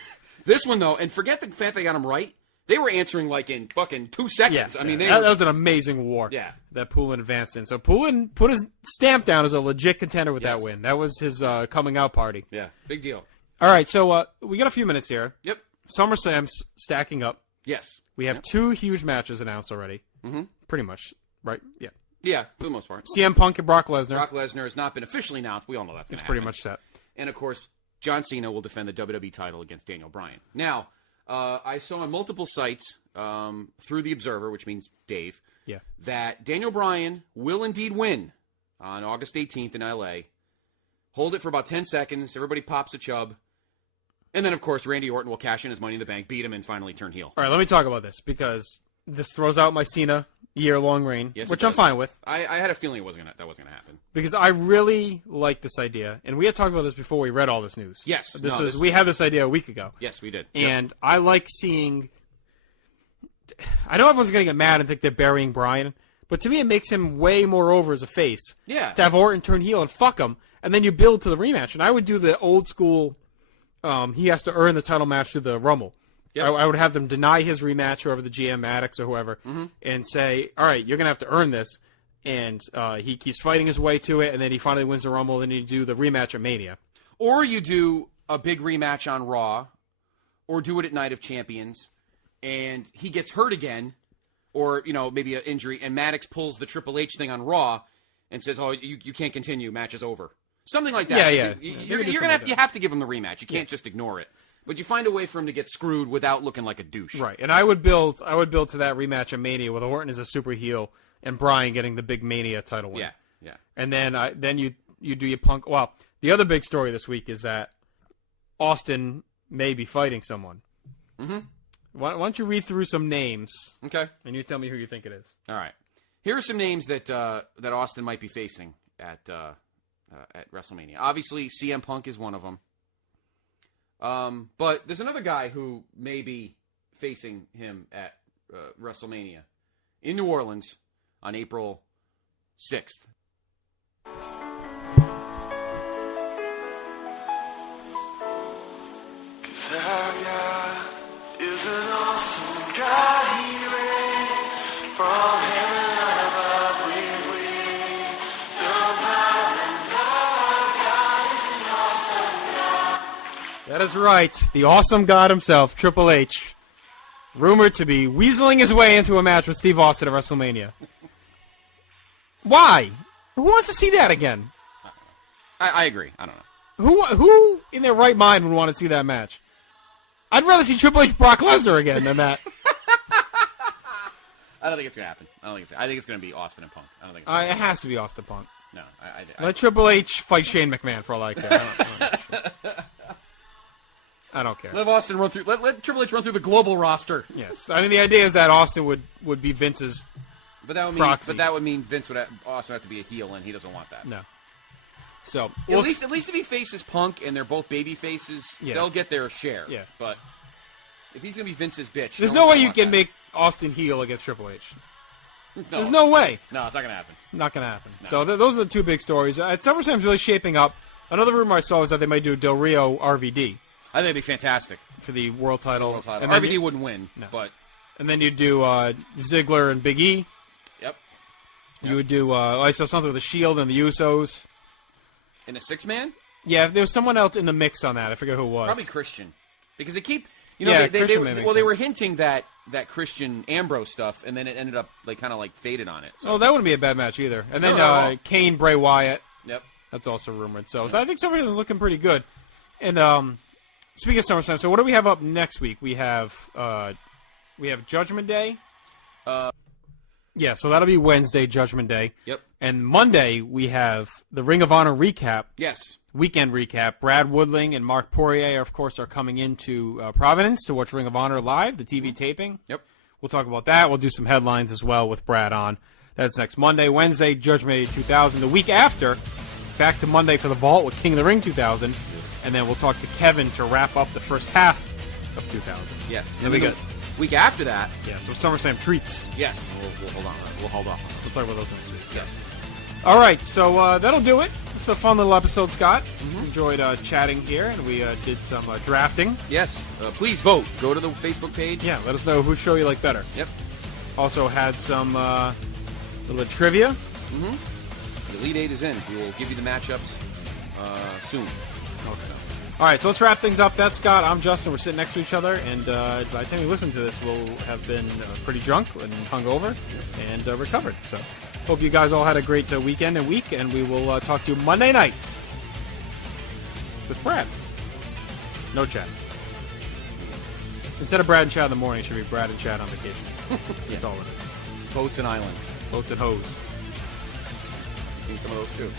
This one, though, and forget the fact they got them right, they were answering like in fucking 2 seconds. Yeah, I mean, that was an amazing war. Yeah. That Poulin advanced in. So Poulin put his stamp down as a legit contender with that win. That was his coming out party. Yeah, big deal. All right, so we got a few minutes here. Yep. SummerSlam's stacking up. Yes. We have 2 huge matches announced already. Mm-hmm. Pretty much, right? Yeah. Yeah, for the most part. CM Punk and Brock Lesnar. Brock Lesnar has not been officially announced. We all know that's going to happen. It's pretty much set. And, of course, John Cena will defend the WWE title against Daniel Bryan. Now, I saw on multiple sites through The Observer, which means Dave, that Daniel Bryan will indeed win on August 18th in L.A., hold it for about 10 seconds, everybody pops a chub, and then, of course, Randy Orton will cash in his Money in the Bank, beat him, and finally turn heel. All right, let me talk about this, because this throws out my Cena year-long reign, which I'm fine with. I had a feeling that wasn't going to happen. Because I really like this idea, and we had talked about this before we read all this news. Yes. We had this idea a week ago. Yes, we did. And I like seeing... I know everyone's going to get mad and think they're burying Bryan, but to me it makes him way more over as a face. Yeah. To have Orton turn heel and fuck him, and then you build to the rematch. And I would do the old school, he has to earn the title match through the Rumble. Yep. I would have them deny his rematch, whoever the GM, Maddox or whoever, and say, all right, you're going to have to earn this. And he keeps fighting his way to it, and then he finally wins the Rumble, and then you do the rematch at Mania. Or you do a big rematch on Raw, or do it at Night of Champions, and he gets hurt again, or, maybe an injury, and Maddox pulls the Triple H thing on Raw and says, oh, you can't continue, match is over. Something like that. Yeah. You have to give him the rematch. You can't just ignore it. But you find a way for him to get screwed without looking like a douche. Right, and I would build to that rematch at Mania with Orton as a super heel and Bryan getting the big Mania title win. Yeah. And then you do your Punk. Well, the other big story this week is that Austin may be fighting someone. Mm-hmm. Why don't you read through some names? Okay. And you tell me who you think it is. All right. Here are some names that Austin might be facing at WrestleMania. Obviously, CM Punk is one of them. But there's another guy who may be facing him at WrestleMania in New Orleans on April 6th. Is an awesome God, he reigns from heaven above with wings. Somehow our God is an awesome God. That is right. The awesome God himself, Triple H, rumored to be weaseling his way into a match with Steve Austin at WrestleMania. Why? Who wants to see that again? I agree. I don't know. Who in their right mind would want to see that match? I'd rather see Triple H Brock Lesnar again than that. I don't think it's going to happen. I think it's going to be Austin and Punk. I don't think it has to be Austin Punk. No. Let Triple H fight Shane McMahon for all I care. I don't care. Let Austin run through. Let Triple H run through the global roster. Yes. I mean, the idea is that Austin would be Vince's proxy. But that would mean Vince would also have to be a heel, and he doesn't want that. No. So at least if he faces Punk and they're both baby faces, they'll get their share. Yeah. But if he's gonna be Vince's bitch, there's no way you can make Austin heel against Triple H. No. There's no way. No, it's not gonna happen. Not gonna happen. No. So those are the two big stories. SummerSlam's really shaping up. Another rumor I saw was that they might do Del Rio RVD. I think it'd be fantastic for the world title. And RVD wouldn't win, but and then you'd do Ziggler and Big E. Yep. You would do. I saw something with the Shield and the Usos. In a 6-man? Yeah, there was someone else in the mix on that. I forget who it was. Probably Christian, because they keep. They were hinting that Christian Ambrose stuff, and then it ended up kind of faded on it. So. Oh, that wouldn't be a bad match either. And then Kane, Bray Wyatt. Yep. That's also rumored. So I think SummerSlam is looking pretty good. And speaking of SummerSlam, so what do we have up next week? We have Judgment Day. Yeah, so that'll be Wednesday, Judgment Day. Yep. And Monday, we have the Ring of Honor recap. Yes. Weekend recap. Brad Woodling and Mark Poirier, of course, are coming into Providence to watch Ring of Honor live, the TV taping. Yep. We'll talk about that. We'll do some headlines as well with Brad on. That's next Monday. Wednesday, Judgment Day 2000. The week after, back to Monday for the Vault with King of the Ring 2000. And then we'll talk to Kevin to wrap up the first half of 2000. Yes. Then we got Week after that. Yeah, so SummerSlam treats. Yes. We'll hold on. We'll hold off. We'll talk about those next week. Yes. All right, so that'll do it. It's a fun little episode, Scott. Mm-hmm. Enjoyed chatting here, and we did some drafting. Yes. Please vote. Go to the Facebook page. Yeah, let us know whose show you like better. Yep. Also had some little trivia. Mm-hmm. The Elite Eight is in. We will give you the matchups soon. Okay. All right, so let's wrap things up. That's Scott. I'm Justin. We're sitting next to each other, and by the time you listen to this, we'll have been pretty drunk and hungover and recovered. So hope you guys all had a great weekend and week, and we will talk to you Monday nights with Brad. No Chad. Instead of Brad and Chad in the morning, it should be Brad and Chad on vacation. That's all it is. Boats and islands. Boats and hoes. Seen some of those too.